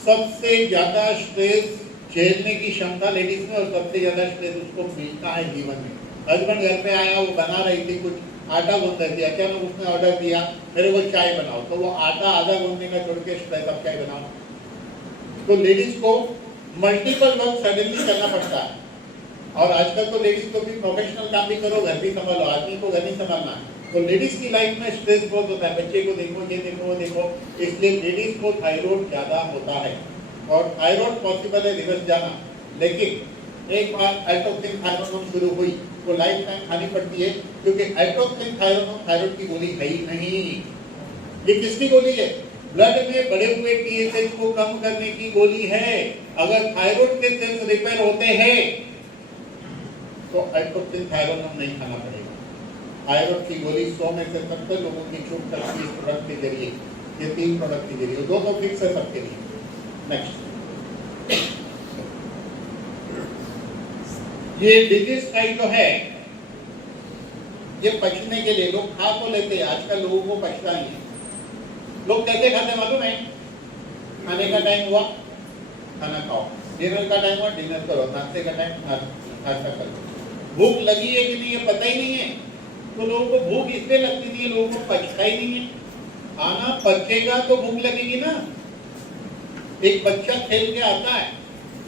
सबसे ज्यादा स्ट्रेस झेलने की क्षमता लेडीज में, और सबसे ज्यादा स्ट्रेस उसको मिलता है जीवन में। हस्बैंड घर पे आया, वो बना रही थी कुछ, आटा गूंद रही थी, अचानक उसने ऑर्डर दिया मेरे को चाय बनाओ, तो वो आटा आधा गूंदने का छोड़ के स्ट्रेस अब चाय बनाओ। तो लेडीज को मल्टीपल वर्क सडनली करना पड़ता है। और आजकल तो लेडीज को भी प्रोफेशनल काम भी करो, घर भी संभालो, आदमी को घर नहीं संभालना है। तो लेडीज की लाइफ में स्ट्रेस बहुत होता है, बच्चे को देखो, ये देखो, वो देखो, इसलिए लेडीज को थायराइड ज्यादा होता है। और थायराइड पॉसिबल है रिवर्स जाना, लेकिन एक बार एल्टोक्सिन थायराइड शुरू हुई वो लाइफ टाइम खानी पड़ती है, क्योंकि एट्रोपिन थायराइड की गोली है ही नहीं। ये किसकी गोली है? ब्लड में बढ़े हुए टीएसएच को कम करने की गोली है। अगर थायराइड के सेल्स रिपेयर होते हैं तो एट्रोपिन थायराइड नहीं खाना पड़ेगा। थायराइड की गोली 100 में से 70 लोगों की छूट सकती है इस प्रोडक्ट के जरिए। ये 3 प्रोडक्ट के जरिए, 2 तो फिक्स है सबके लिए। नेक्स्ट, ये डिजीज टाइप जो है ये पचने के लिए लोग खा तो लेते हैं, आजकल लोगों को पचता नहीं है। लोग कैसे खाते मालूम है? खाने का टाइम हुआ खाना खाओ, डिनर का टाइम हुआ डिनर करो, नाश्ते का टाइम नाश्ता करो। भूख लगी है कि नहीं ये पता ही नहीं है। तो लोगों को भूख इसलिए लगती नहीं है, लोगों को पचता ही नहीं है। खाना पचेगा तो भूख लगेगी ना। एक बच्चा खेल के आता है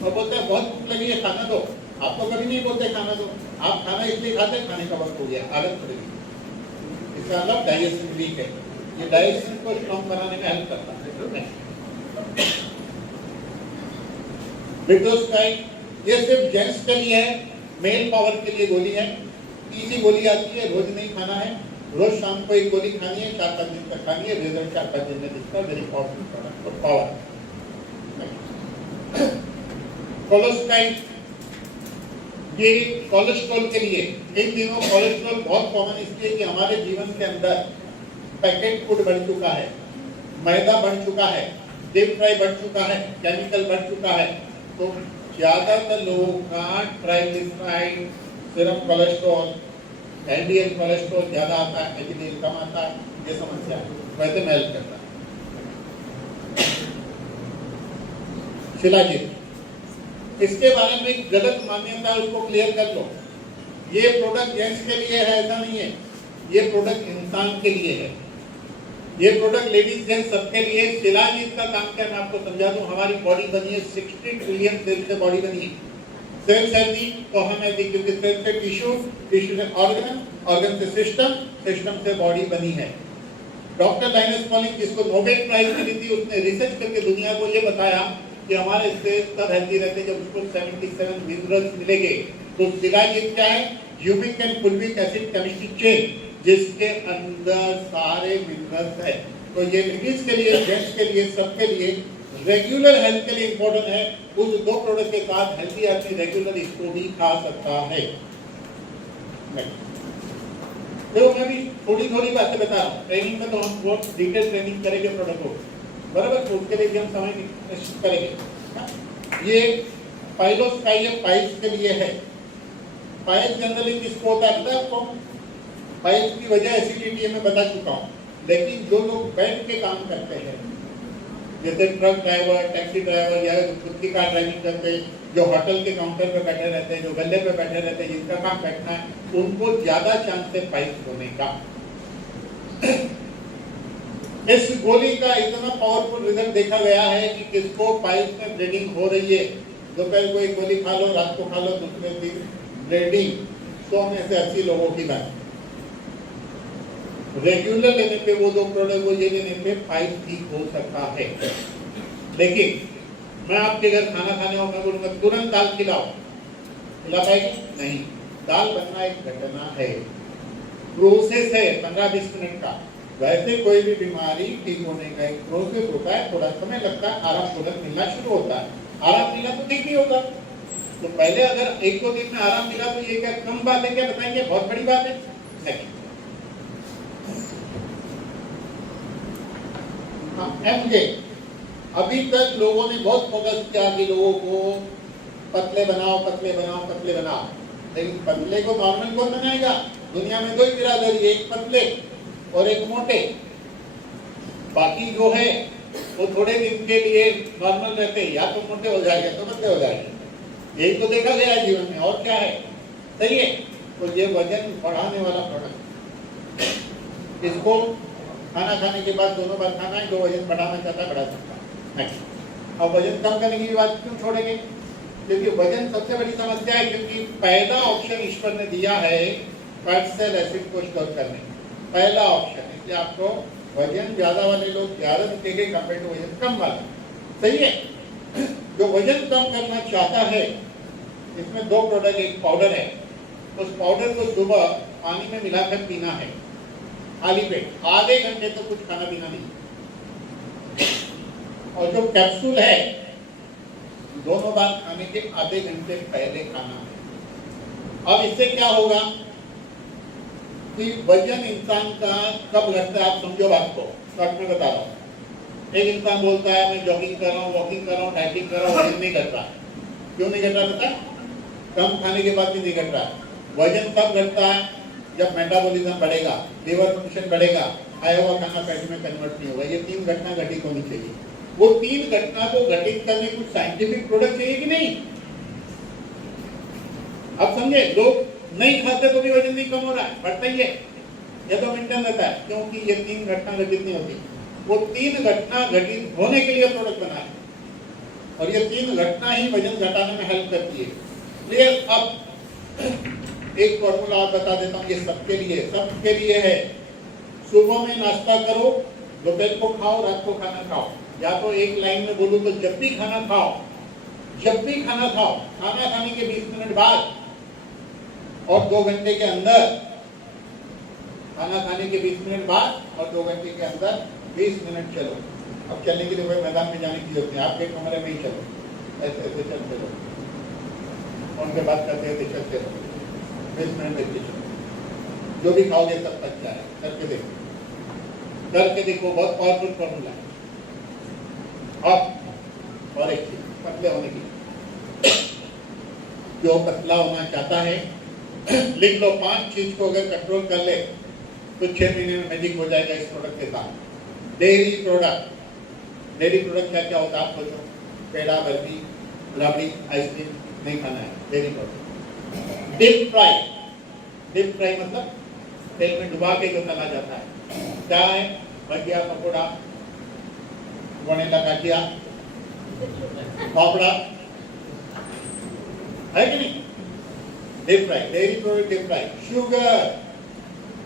और बोलता है बहुत भूख लगी है खाना दो। आप तो कभी नहीं बोलते खाना दो, आप खाना इसलिए खाते खाने का वक्त हो गया, आदत पड़ेगी। इसका मतलब डाइजेशन वीक है। ये डाइजेशन को स्ट्रॉन्ग बनाने में हेल्प करता है। विट्रोस्टाइड ये सिर्फ जेंट्स के लिए है, मेल पावर के लिए गोली है। इसी गोली आती है, रोज नहीं खाना है, रोज शाम को एक गोली खानी है, 4-5 दिन तक खानी है, रिजल्ट 4-5 दिन में दिखता है। Very powerful product for power. कोलेस्ट्राइड ये कोलेस्ट्रॉल के लिए, इन दिनों कोलेस्ट्रॉल बहुत कॉमन इसलिए कि हमारे जीवन के अंदर पैकेट फूड बढ़ चुका है, मैदा बढ़ चुका है, डीप फ्राई बढ़ चुका है, केमिकल बढ़ चुका है। तो ज्यादातर लोगों का ट्राइग्लिसराइड, सिर्फ कोलेस्ट्रॉल, एलडीएल कोलेस्ट्रॉल ज्यादा आता है, एचडीएल कम आता है। ये समस्या है, वैसे में हेल्प करता है। शिलाजीत, इसके बारे में एक गलत मान्यता है, उसको क्लियर कर लो। ये प्रोडक्ट जेंट्स के लिए है ऐसा नहीं है, ये प्रोडक्ट इंसान के लिए है। ये प्रोडक्ट लेडीज जेंट्स सबके लिए। शिलाजीत का काम क्या मैं आपको समझा दूं। हमारी बॉडी बनी है 60 ट्रिलियन सेल से बॉडी बनी है। सेल्स हेल्दी तो हम हेल्दी, क्योंकि सेल से टिश्यू, टिश्यू से ऑर्गन, ऑर्गन से सिस्टम, सिस्टम से बॉडी बनी है। डॉक्टर लाइनस पॉलिंग जिसको नोबेल प्राइज मिली थी, उसने रिसर्च करके दुनिया को ये बताया कि हमारे सेल्स तब हेल्दी रहते जब उसको 77 मिनरल्स मिलेंगे। तो शिलाजीत क्या है? Humic and fulvic acid chemistry chain, जिसके अंदर सारे मिनरल्स है। तो ये लेडीज के लिए, जेंट्स के लिए, सबके लिए रेगुलर हेल्थ के लिए इंपॉर्टेंट है। उस 2 प्रोडक्ट के साथ हेल्थी आदमी रेगुलर इसको भी खा सकता है। तो मैं भी थोड़ी बातें बता रहा हूँ। ट्रेनिंग में तो हम बहुत डिटेल ट्रेनिंग करेंगे प्रोडक्ट को, बराबर। तो उसके लिए भी हम समय निश्चित करेंगे। ये पाइलोस्काइल पाइल्स के लिए है। पाइल्स जनरली किसको होता है आपको? पाइल्स की वजह एसिडिटी मैं बता चुका हूँ। लेकिन जो लोग बैठ के काम करते हैं, जैसे ट्रक ड्राइवर, टैक्सी ड्राइवर या खुद की कार ड्राइविंग करते हैं, जो होटल के काउंटर पे बैठे रहते हैं, जो गल्ले पे बैठे रहते हैं, जिनका काम बैठना है, उनको ज्यादा चांस है पाइल्स होने का। इस गोली का इतना पावरफुल रिजल्ट देखा गया है कि किसको पाइल्स में ब्लीडिंग हो रही है, दोपहर को एक गोली खा लो, रात को खा लो, दूसरे दिन ब्लीडिंग 100 में से 80 लोगों की बात। रेगुलर लेने पे वो 2 प्रोडक्ट, वो ये लेने पे पाइल्स ठीक हो सकता है। लेकिन मैं आपके घर खाना खाने हो, मैं बोलूंगा तुरंत दाल खिलाओ, खिला पाएगी? नहीं। दाल बनना एक घटना है, प्रोसेस है 15-20 मिनट का। वैसे कोई भी बीमारी ठीक होने का एक प्रोसेस होता है, थोड़ा समय लगता है, आराम तुरंत मिलना शुरू होता है। आराम मिला तो ठीक नहीं होगा। तो पहले अगर 1-2 दिन में आराम मिला तो ये क्या कम बात है? क्या बताएंगे बहुत बड़ी बात है? नहीं। एमजे, अभी तक लोगों ने बहुत फोकस किया कि लोगों को पतले बनाओ, पतले बनाओ, पतले बनाओ। लेकिन पतले को नॉर्मल कौन बनाएगा? दुनिया में 2 ही बिरादरी, एक पतले और एक मोटे। बाकी जो है वो थोड़े दिन के लिए नॉर्मल रहते हैं, या तो मोटे हो जाएगा तो पतले हो जाएगा। यही तो देखा गया है जीवन में, और क्या है? सही है। तो ये वजन बढ़ाने वाला प्रोडक्ट, इसको खाना खाने के बाद 2 बार खाना है। जो वजन बढ़ाना चाहता है बढ़ा सकता है। अब वजन कम करने की बात क्यों छोड़ेंगे? क्योंकि वजन सबसे बड़ी समस्या है, क्योंकि पहला ऑप्शन ईश्वर ने दिया है फैट सेल एसिड को स्टोर करने, पहला ऑप्शन। इसलिए आपको वजन ज्यादा वाले लोग ज्यादा दिखेंगे कंपेयर टू वजन कम वाले। सही है। जो वजन कम करना चाहता है, इसमें 2 प्रोडक्ट, एक पाउडर है उस पाउडर को सुबह पानी में मिलाकर पीना है, खाली पेट, आधे घंटे तक कुछ खाना पीना नहीं। और जो कैप्सूल है दोनों बार खाने के आधे घंटे पहले खाना है। अब इससे क्या होगा कि वजन इंसान का कब घटता है, आप समझो बात को, शॉर्ट में बता रहा हूँ। एक इंसान बोलता है मैं जॉगिंग कर रहा हूँ, वॉकिंग कर रहा हूँ, डाइटिंग कर रहा हूँ, वजन नहीं घट रहा। क्यों नहीं घट रहा पता? कम खाने के बाद भी नहीं घट रहा। वजन कब घटता है? जब मेटाबॉलिज्म बढ़ेगा, लीवर फंक्शन बढ़ेगा, खाया हुआ खाना फैट में कन्वर्ट नहीं होगा। ये 3 घटना घटित होनी चाहिए। वो 3 घटना को घटित करने कुछ साइंटिफिक प्रोडक्ट चाहिए कि नहीं? आप समझे? लोग नहीं खाते तो भी वजन नहीं कम हो रहा है, बढ़ता ही है, या तो मेंटेन रहता है, क्योंकि ये 3 घटना घटित नहीं होती। वो 3 घटना घटित होने के लिए प्रोडक्ट बना है, और ये 3 घटना ही वजन घटाने में हेल्प करती है। क्लियर? अब एक फॉर्मूला आप बता देता हूँ, ये सबके लिए है। सुबह में नाश्ता करो, दोपहर को खाओ, रात को खाना खाओ। या तो एक लाइन में बोलूं तो जब भी खाना खाओ, खाना खाने के 20 मिनट बाद और 2 घंटे के अंदर, खाना खाने के 20 मिनट बाद और 2 घंटे के अंदर 20 मिनट चलो। अब चलने के लिए कोई मैदान में जाने की जरूरत नहीं, आपके कमरे में ही चलो, ऐसे ऐसे चलते रहो, उनके बात करते हैं चलते रहो, 20 मिनट देखते चलो, जो भी खाओगे सब पच जाए। करके देखो, बहुत पावरफुल फॉर्मूला है। अब और एक चीज, पतले होने की, जो पतला होना चाहता है लिख लो, 5 चीज को अगर कंट्रोल कर ले तो 6 महीने में मैजिक हो जाएगा इस प्रोडक्ट के साथ। डेयरी प्रोडक्ट क्या क्या होता है आप सोचो? पेड़ा, बर्फी, रबड़ी, आइसक्रीम नहीं खाना है, डेयरी प्रोडक्ट। डीप फ्राई मतलब तेल में डुबा के जो तला जाता है, क्या है? भजिया, पकौड़ा, वनीला गाठिया, पापड़ा, है कि नहीं? Deep fry, dairy product deep fry. Sugar,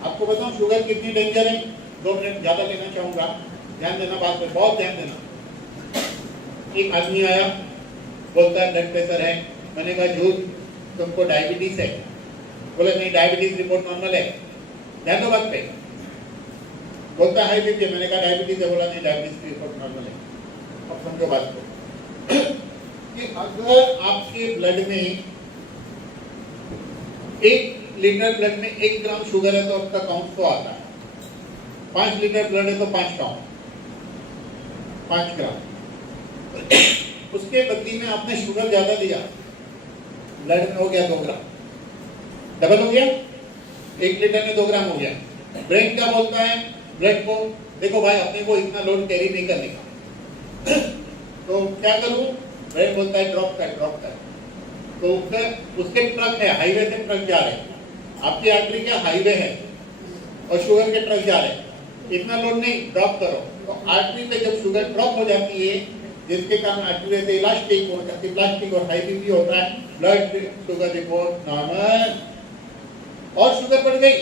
आपको बताऊं शुगर कितनी डेंजर है? 2 मिनट ज्यादा लेना चाहूंगा, ध्यान देना बात पे, बहुत ध्यान देना। एक आदमी आया, बोलता है ब्लड प्रेशर है। मैंने कहा झूठ, तुमको डायबिटीज है। बोले नहीं, डायबिटीज रिपोर्ट नॉर्मल है। ध्यान दो बात पे। बोलता है हाई बीपी, मैंने कहा डायबिटीज है। बोला नहीं, डायबिटीज रिपोर्ट नॉर्मल है। अब समझो बात को कि अगर आपके ब्लड में 1 लीटर ब्लड में 1 ग्राम शुगर है तो आपका काउंट 100 आता है। 5 लीटर ब्लड है तो 5 काउंट, 5 ग्राम। उसके बदली में आपने शुगर ज्यादा दिया, ब्लड में हो गया 2 ग्राम, डबल हो गया। 1 लीटर में 2 ग्राम हो गया। ब्रेन क्या बोलता है ब्लड को? देखो भाई, अपने को इतना लोड कैरी नहीं करने का, तो क्या करूं? ब्रेन बोलता है ड्रॉप कर। तो उसके ट्रक है, हाईवे से ट्रक जा रहे हैं, आपकी आर्टरी क्या हाईवे है और शुगर के ट्रक जा रहे हैं, इतना लोड नहीं, ड्रॉप करो। तो आर्टरी पे जब शुगर ड्रॉप हो जाती है, जिसके कारण आर्टरी से इलास्टिक हो जाती है, प्लास्टिक और हाई बीपी होता है, ब्लड शुगर रिपोर्ट नॉर्मल, और शुगर बढ़ गई।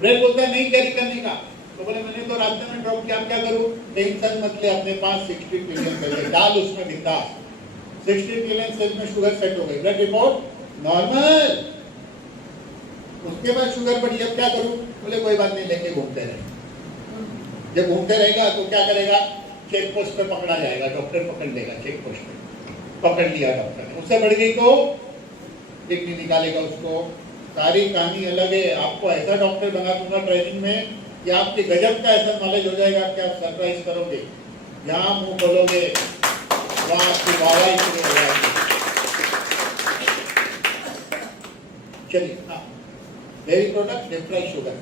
ब्रेन बोलता है नहीं कैरी करने का, तो बोले मैंने तो रास्ते में ड्रॉप किया, क्या करूं? टेंशन मत ले, अपने पास 60 ट्रिलियन सेल डाल उसमें बिंदास। 60 ट्रिलियन सेल में शुगर सेट हो गई, ब्लड रिपोर्ट नॉर्मल। उसके बाद शुगर बढ़ी, अब क्या करूं? बोले कोई बात नहीं, लेके घूमते रहे। जब घूमते रहेगा तो क्या करेगा? चेक पोस्ट पे पकड़ा जाएगा, डॉक्टर पकड़ लेगा, चेक पोस्ट पे पकड़ लिया डॉक्टर ने, उससे बढ़ गई तो किडनी निकालेगा उसको। सारी कहानी अलग है। आपको ऐसा डॉक्टर बना दूंगा ट्रेनिंग में कि आपके गजब का ऐसा नॉलेज हो जाएगा कि आप सरप्राइज करोगे। जहां मुंह खोलोगे वहां आपकी वाहवाही शुरू हो जाएगी। चलिए, dairy product, deep fry, sugar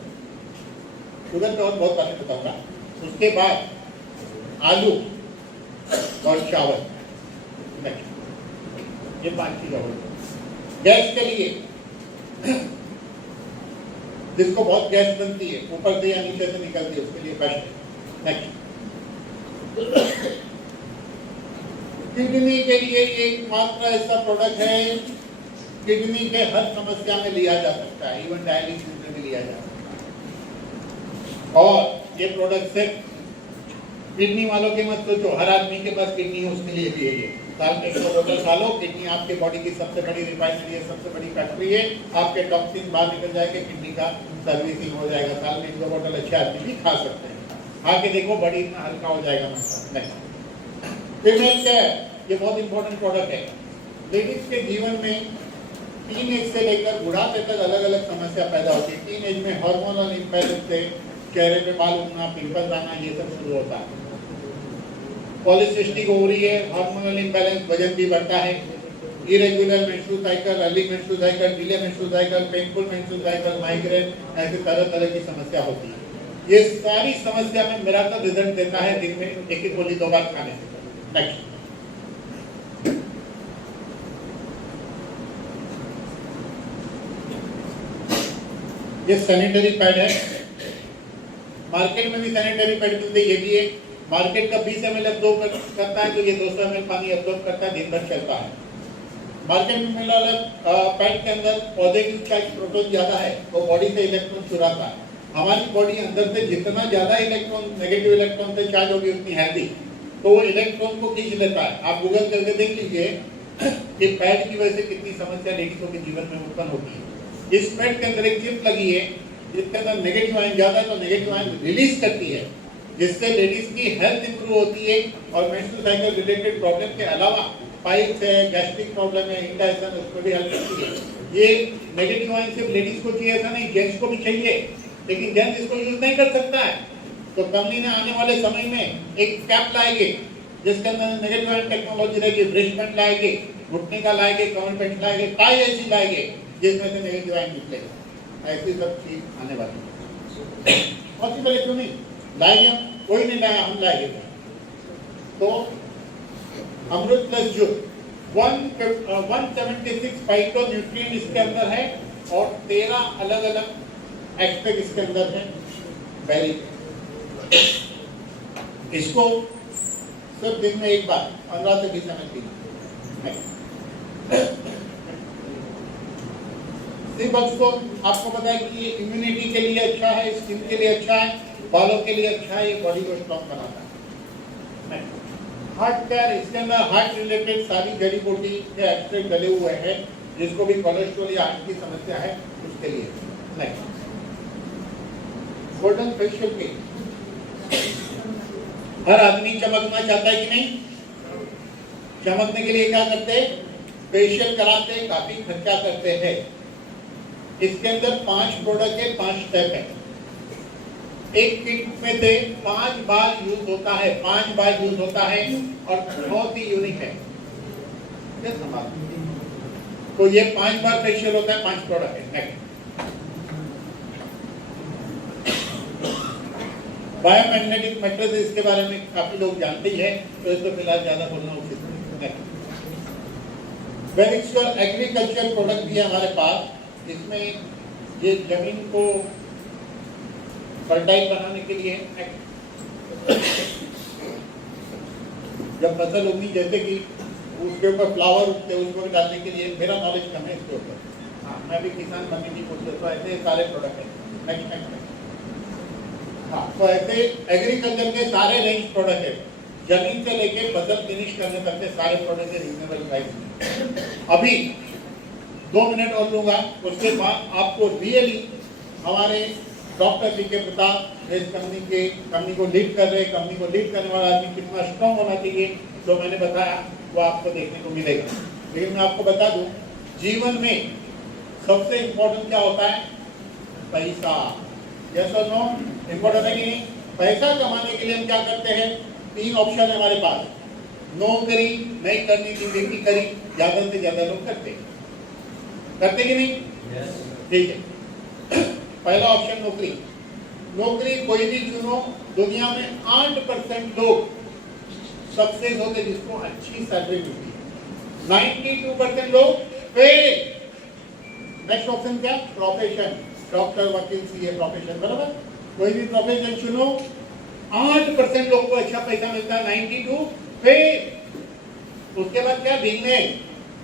पे और बहुत बातें बताऊंगा। उसके बाद आलू और चावल, ये 5 चीज और। गैस के लिए जिसको बहुत गैस बनती है, ऊपर से या नीचे से निकलती है, उसके लिए बेस्ट है। नेक्स्ट, किडनी के लिए एक मात्र ऐसा प्रोडक्ट है, किडनी के हर समस्या में लिया जा सकता है, इवन डायलिसिस में भी लिया जा सकता है। और ये प्रोडक्ट सिर्फ किडनी वालों के मत सोचो, हर आदमी के पास किडनी है उसके लिए भी है ये। साल में 100 बोतल खा लो, किडनी आपके बॉडी की सबसे बड़ी रिफाइनरी है, सबसे बड़ी फैक्ट्री है, आपके टॉक्सिन बाहर निकल जाएंगे, किडनी का सर्विसिंग हो जाएगा। साल में 1 बोतल अच्छे आदमी भी खा सकते हैं, खा के देखो बॉडी इतना हल्का हो जाएगा। नेक्स्ट फीमेल केयर, ये बहुत इंपॉर्टेंट प्रोडक्ट है। लेडीज के जीवन में टीन एज से लेकर बुढ़ापे तक अलग अलग समस्या पैदा होती है। टीन एज में हार्मोनल इम्बैलेंस से चेहरे पे बाल उगना, पिंपल्स आना, ये सब शुरू होता है। पॉलीसिस्टिक ओवरी है, हार्मोनल इम्बैलेंस, वजन भी बढ़ता है। Irregular menstrual cycle, early menstrual cycle, delay menstrual cycle, painful menstrual cycle, migraine, ऐसे तरह तरह की समस्या होती है। ये सारी समस्या में मिराकल रिजल्ट देता है दिन में एक एक गोली 2 बार खाने से। नेक्स्ट ये सैनिटरी पैड है। मार्केट में भी सैनिटरी पैड मिलते, ये भी है। मार्केट का 20 ml एब्जॉर्ब करता है, तो ये 200 ml पानी एब्जॉर्ब करता है, दिन भर चलता है। मार्केट में मिलने वाला पैड के अंदर पॉजिटिव चार्ज प्रोटॉन ज्यादा है, वो बॉडी से इलेक्ट्रॉन चुराता है। हमारी बॉडी अंदर से जितना ज्यादा इलेक्ट्रॉन, नेगेटिव इलेक्ट्रॉन से चार्ज होगी उतनी हेल्दी, तो वो इलेक्ट्रॉन को खींच लेता है। आप गूगल करके देख लीजिए कि पैड की वजह से कितनी समस्या लेडीजों के जीवन में उत्पन्न होती है। इस पैड के अंदर एक चिप लगी है, जिसके अंदर नेगेटिव आयन ज्यादा है, तो नेगेटिव आयन रिलीज करती है, जिससे लेडीज की हेल्थ इंप्रूव होती है। और मेंस्ट्रुअल साइकिल रिलेटेड प्रॉब्लम के अलावा पाइल्स है, गैस्ट्रिक प्रॉब्लम है, इंडाइजेशन, उसमें भी हेल्प करती है। ये नेगेटिव आयन सिर्फ लेडीज को चाहिए ऐसा नहीं, जेंट्स को भी चाहिए, लेकिन जेंट्स इसको यूज नहीं कर सकता है। तो कंपनी ने आने वाले समय में एक कैप लाएगी, जिसके अंदर नेगेटिव आयन टेक्नोलॉजी रहेगी, ब्रेस्ट बैंड लाएगी, घुटने का लाएगी, कमर बैंड लाएगी, टाई ऐसी लाएगी जिसमें से नेगेटिव आयन निकलेगा। ऐसी सब चीज आने वाली है। पॉसिबल है क्यों नहीं लाएंगे हम? कोई नहीं लाया, हम लाएंगे। तो अमृत प्लस जो 176 फाइटो न्यूट्रिएंट इसके अंदर है और 13 अलग अलग एक्सपेक्ट इसके अंदर है। वेरी इसको सिर्फ दिन में एक बार 15 से 20 ml पीना। आपको पता है कि ये इम्यूनिटी के लिए अच्छा है, स्किन के लिए अच्छा है, बालों के लिए अच्छा है, ये बॉडी को स्ट्रॉन्ग बनाता है। हार्ट केयर, इसके अंदर हार्ट रिलेटेड सारी जड़ी बूटी के एक्सट्रैक्ट डले हुए हैं, जिसको भी कोलेस्ट्रॉल या हार्ट की समस्या है उसके लिए। Next golden facial kit. हर आदमी चमकना चाहता है कि नहीं? चमकने के लिए क्या करते हैं? फेशियल कराते हैं, काफी खर्चा करते हैं। इसके अंदर 5 प्रोडक्ट है, 5 स्टेप है। एक किट में से 5 बार यूज होता है, 5 बार यूज होता है और बहुत ही यूनिक है। तो ये 5 बार फेशियल होता है, 5 प्रोडक्ट है। नेक्स्ट बायोमैग्नेटिक मैट्रेस, इसके बारे में काफी लोग जानते ही है, तो इसको फिलहाल ज्यादा बोलना उचित नहीं। वेरिक्सर एग्रीकल्चर प्रोडक्ट भी है हमारे पास, इसमें ये जमीन को फर्टाइल बनाने के लिए, जब फसल उगनी, जैसे कि उसके ऊपर फ्लावर उगते हैं, उसको डालने के लिए मेरा नॉलेज कम है इसके ऊपर। हाँ, मैं भी किसान बनने की कोशिश, तो ऐसे सारे प्रोडक्ट है। नेक्स्ट हाँ, तो ऐसे एग्रीकल्चर के सारे रेंज प्रोडक्ट है, जमीन से लेके फसल फिनिश करने तक के सारे प्रोडक्ट है रीजनेबल प्राइस। अभी 2 मिनट और लूंगा, उसके बाद आपको रियली हमारे डॉक्टर डी के प्रताप इस कंपनी को लीड कर रहे, कंपनी को लीड करने वाला आदमी कितना स्ट्रॉन्ग होना चाहिए, जो मैंने बताया वो आपको देखने को मिलेगा। लेकिन मैं आपको बता दूं, जीवन में सबसे इम्पोर्टेंट क्या होता है? पैसा। यस और नो? इम्पोर्टेंट है कि नहीं? पैसा कमाने के लिए हम क्या करते हैं? 3 ऑप्शन है हमारे पास। नौकरी नहीं करनी, जिंदगी करी, ज्यादा से ज्यादा लोग करते कि नहीं? ठीक है। पहला ऑप्शन नौकरी। नौकरी कोई भी चुनो, दुनिया में 8% लोग सक्सेस होते जिसको अच्छी सैलरी मिलती है, 92% लोग फेल। नेक्स्ट ऑप्शन क्या? प्रोफेशन, डॉक्टर, वकील, सीए, प्रोफेशन, बराबर। कोई भी प्रोफेशन चुनो, 8% लोग को अच्छा पैसा मिलता है, 92 फेल। उसके बाद क्या? बिजनेस,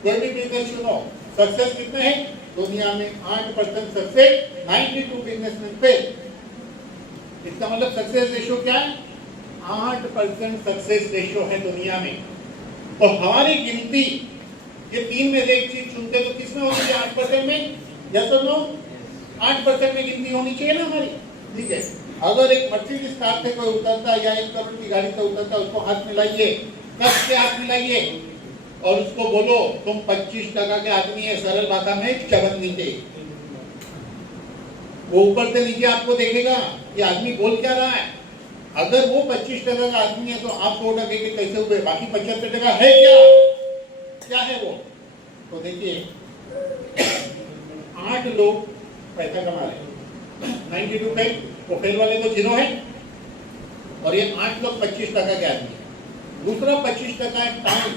कोई भी बिजनेस चुनो, सक्सेस कितने हैं दुनिया में? 8% सक्सेस, 92 बिजनेसमैन फेल। इसका मतलब सक्सेस रेशियो क्या है? 8% सक्सेस रेशियो है दुनिया में। तो हमारी गिनती ये 3 में से एक चीज चुनते तो किसमें होनी चाहिए? 8% में। यस और नो? 8% में गिनती होनी चाहिए ना हमारी। ठीक है, अगर एक मर्सिडीज कार से कोई उतरता या 1 करोड़ की गाड़ी से उतरता, उसको हाथ मिलाइए, कस के हाथ मिलाइए और उसको बोलो तुम 25% के आदमी है, सरल भाषा में चबन नीचे। वो ऊपर से नीचे आपको देखेगा ये आदमी बोल क्या रहा है। अगर वो 25% का आदमी है तो आप 100% के कैसे हुए? बाकी 75% है क्या है वो? तो देखिए 8 लोग पैसा कमा रहे, 92 फेल, वो फेल वाले तो 0 है, और ये 8 लोग 25% के आदमी है। दूसरा 25% है time.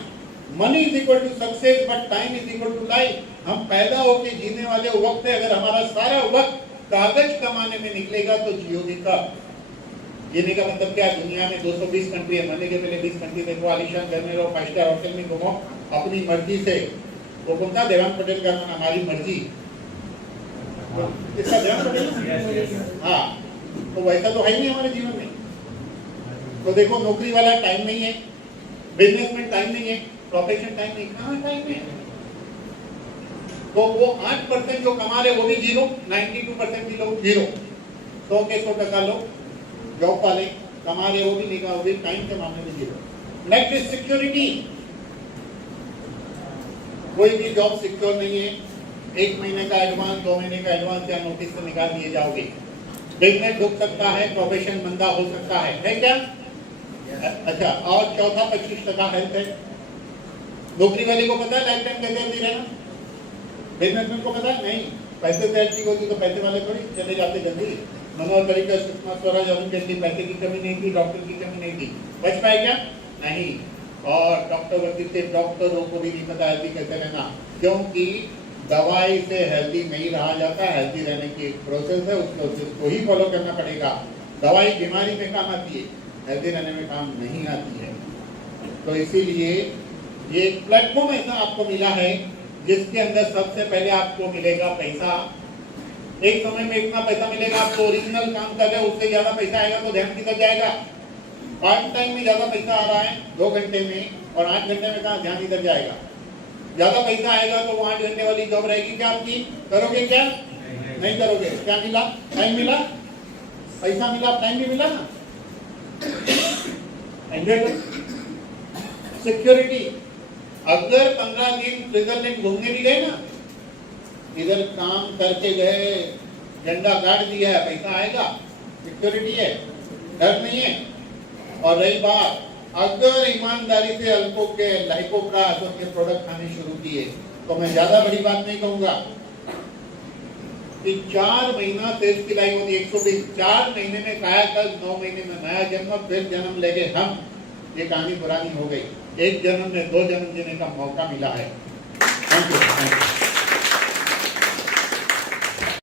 Money is equal to success but time is equal to life. हम पैदा होके जीने वाले वक्त है, अगर हमारा सारा वक्त कागज कमाने में निकलेगा तो जियोगे कब? जीने का मतलब क्या? दुनिया में 220 कंट्री है, मरने के पहले 20 कंट्री में आलिशान घर में रहो, 5 स्टार होटल में घूमो अपनी मर्जी से। वो कौन था? देवांग पटेल का नाम, हमारी मर्जी। इसका देवांग पटेल, हाँ, तो वैसा तो है ही नहीं हमारे जीवन में। तो देखो नौकरी वाला टाइम नहीं है, बिजनेस में टाइम नहीं है, प्रोफेशन टाइम नहीं, कहाँ टाइम है? तो वो 8% जो कमा रहे वो भी 0, 92% भी लोग 0। 100 के 100% लोग जॉब वाले कमा रहे वो भी नहीं कमा, वो भी टाइम के मामले में 0। Next is security. कोई भी जॉब सिक्योर नहीं है। 1 महीने का एडवांस, 2 महीने का एडवांस या नोटिस से निकाल दिए जाओगे। बिजनेस डूब सकता है, प्रोफेशन मंदा हो सकता है क्या? अच्छा, और चौथा 25% हेल्थ है। नौकरी वाले को पता है लाइफ टाइम कैसे हेल्दी रहना? बिजनेसमैन को पता है? नहीं। पैसे से ठीक होती तो पैसे वाले थोड़ी चले जाते जल्दी। मनोहर पर्रिकर, सुषमा स्वराज, अरुण जेटली, पैसे की कमी नहीं थी, डॉक्टर की कमी नहीं थी, बच पाए क्या? नहीं। और डॉक्टर वर्दी से डॉक्टरों को भी नहीं पता हेल्दी कैसे रहना, क्योंकि दवाई से हेल्दी नहीं रहा जाता। हेल्दी रहने की एक प्रोसेस है, उसको ही फॉलो करना पड़ेगा। दवाई बीमारी में काम आती है, हेल्दी रहने में काम नहीं आती है। तो इसीलिए ये प्लेटफॉर्म ऐसा आपको मिला है जिसके अंदर सबसे पहले आपको मिलेगा पैसा। एक समय में इतना पैसा मिलेगा, आपको ओरिजिनल काम कर रहे हो उससे ज्यादा पैसा आएगा तो ध्यान किधर जाएगा? पार्ट टाइम में ज्यादा पैसा आ रहा है 2 घंटे में, और 8 घंटे में कहाँ ध्यान इधर जाएगा? ज्यादा पैसा आएगा तो वो 8 घंटे वाली जॉब रहेगी क्या आपकी? करोगे क्या? नहीं करोगे। क्या मिला? टाइम मिला, पैसा मिला, टाइम भी मिला ना। एंजॉय करो। सिक्योरिटी, अगर 15 दिन स्विट्जरलैंड घूमने भी गए ना, इधर काम करके गए, झंडा गाड़ दिया है, पैसा आएगा, सिक्योरिटी है, डर नहीं है। और रही बात, अगर ईमानदारी से अल्पो के लाइकोप्रास के प्रोडक्ट खाने शुरू किए तो मैं ज्यादा बड़ी बात नहीं कहूंगा कि 4 महीना सेल्स की लाइन होती है 120, 4 महीने में कायाकल्प, 9 महीने में नया जन्म, फिर जन्म लेके हम, ये कहानी पुरानी हो गई। एक जन्म में 2 जन्म जीने का मौका मिला है। Thank you.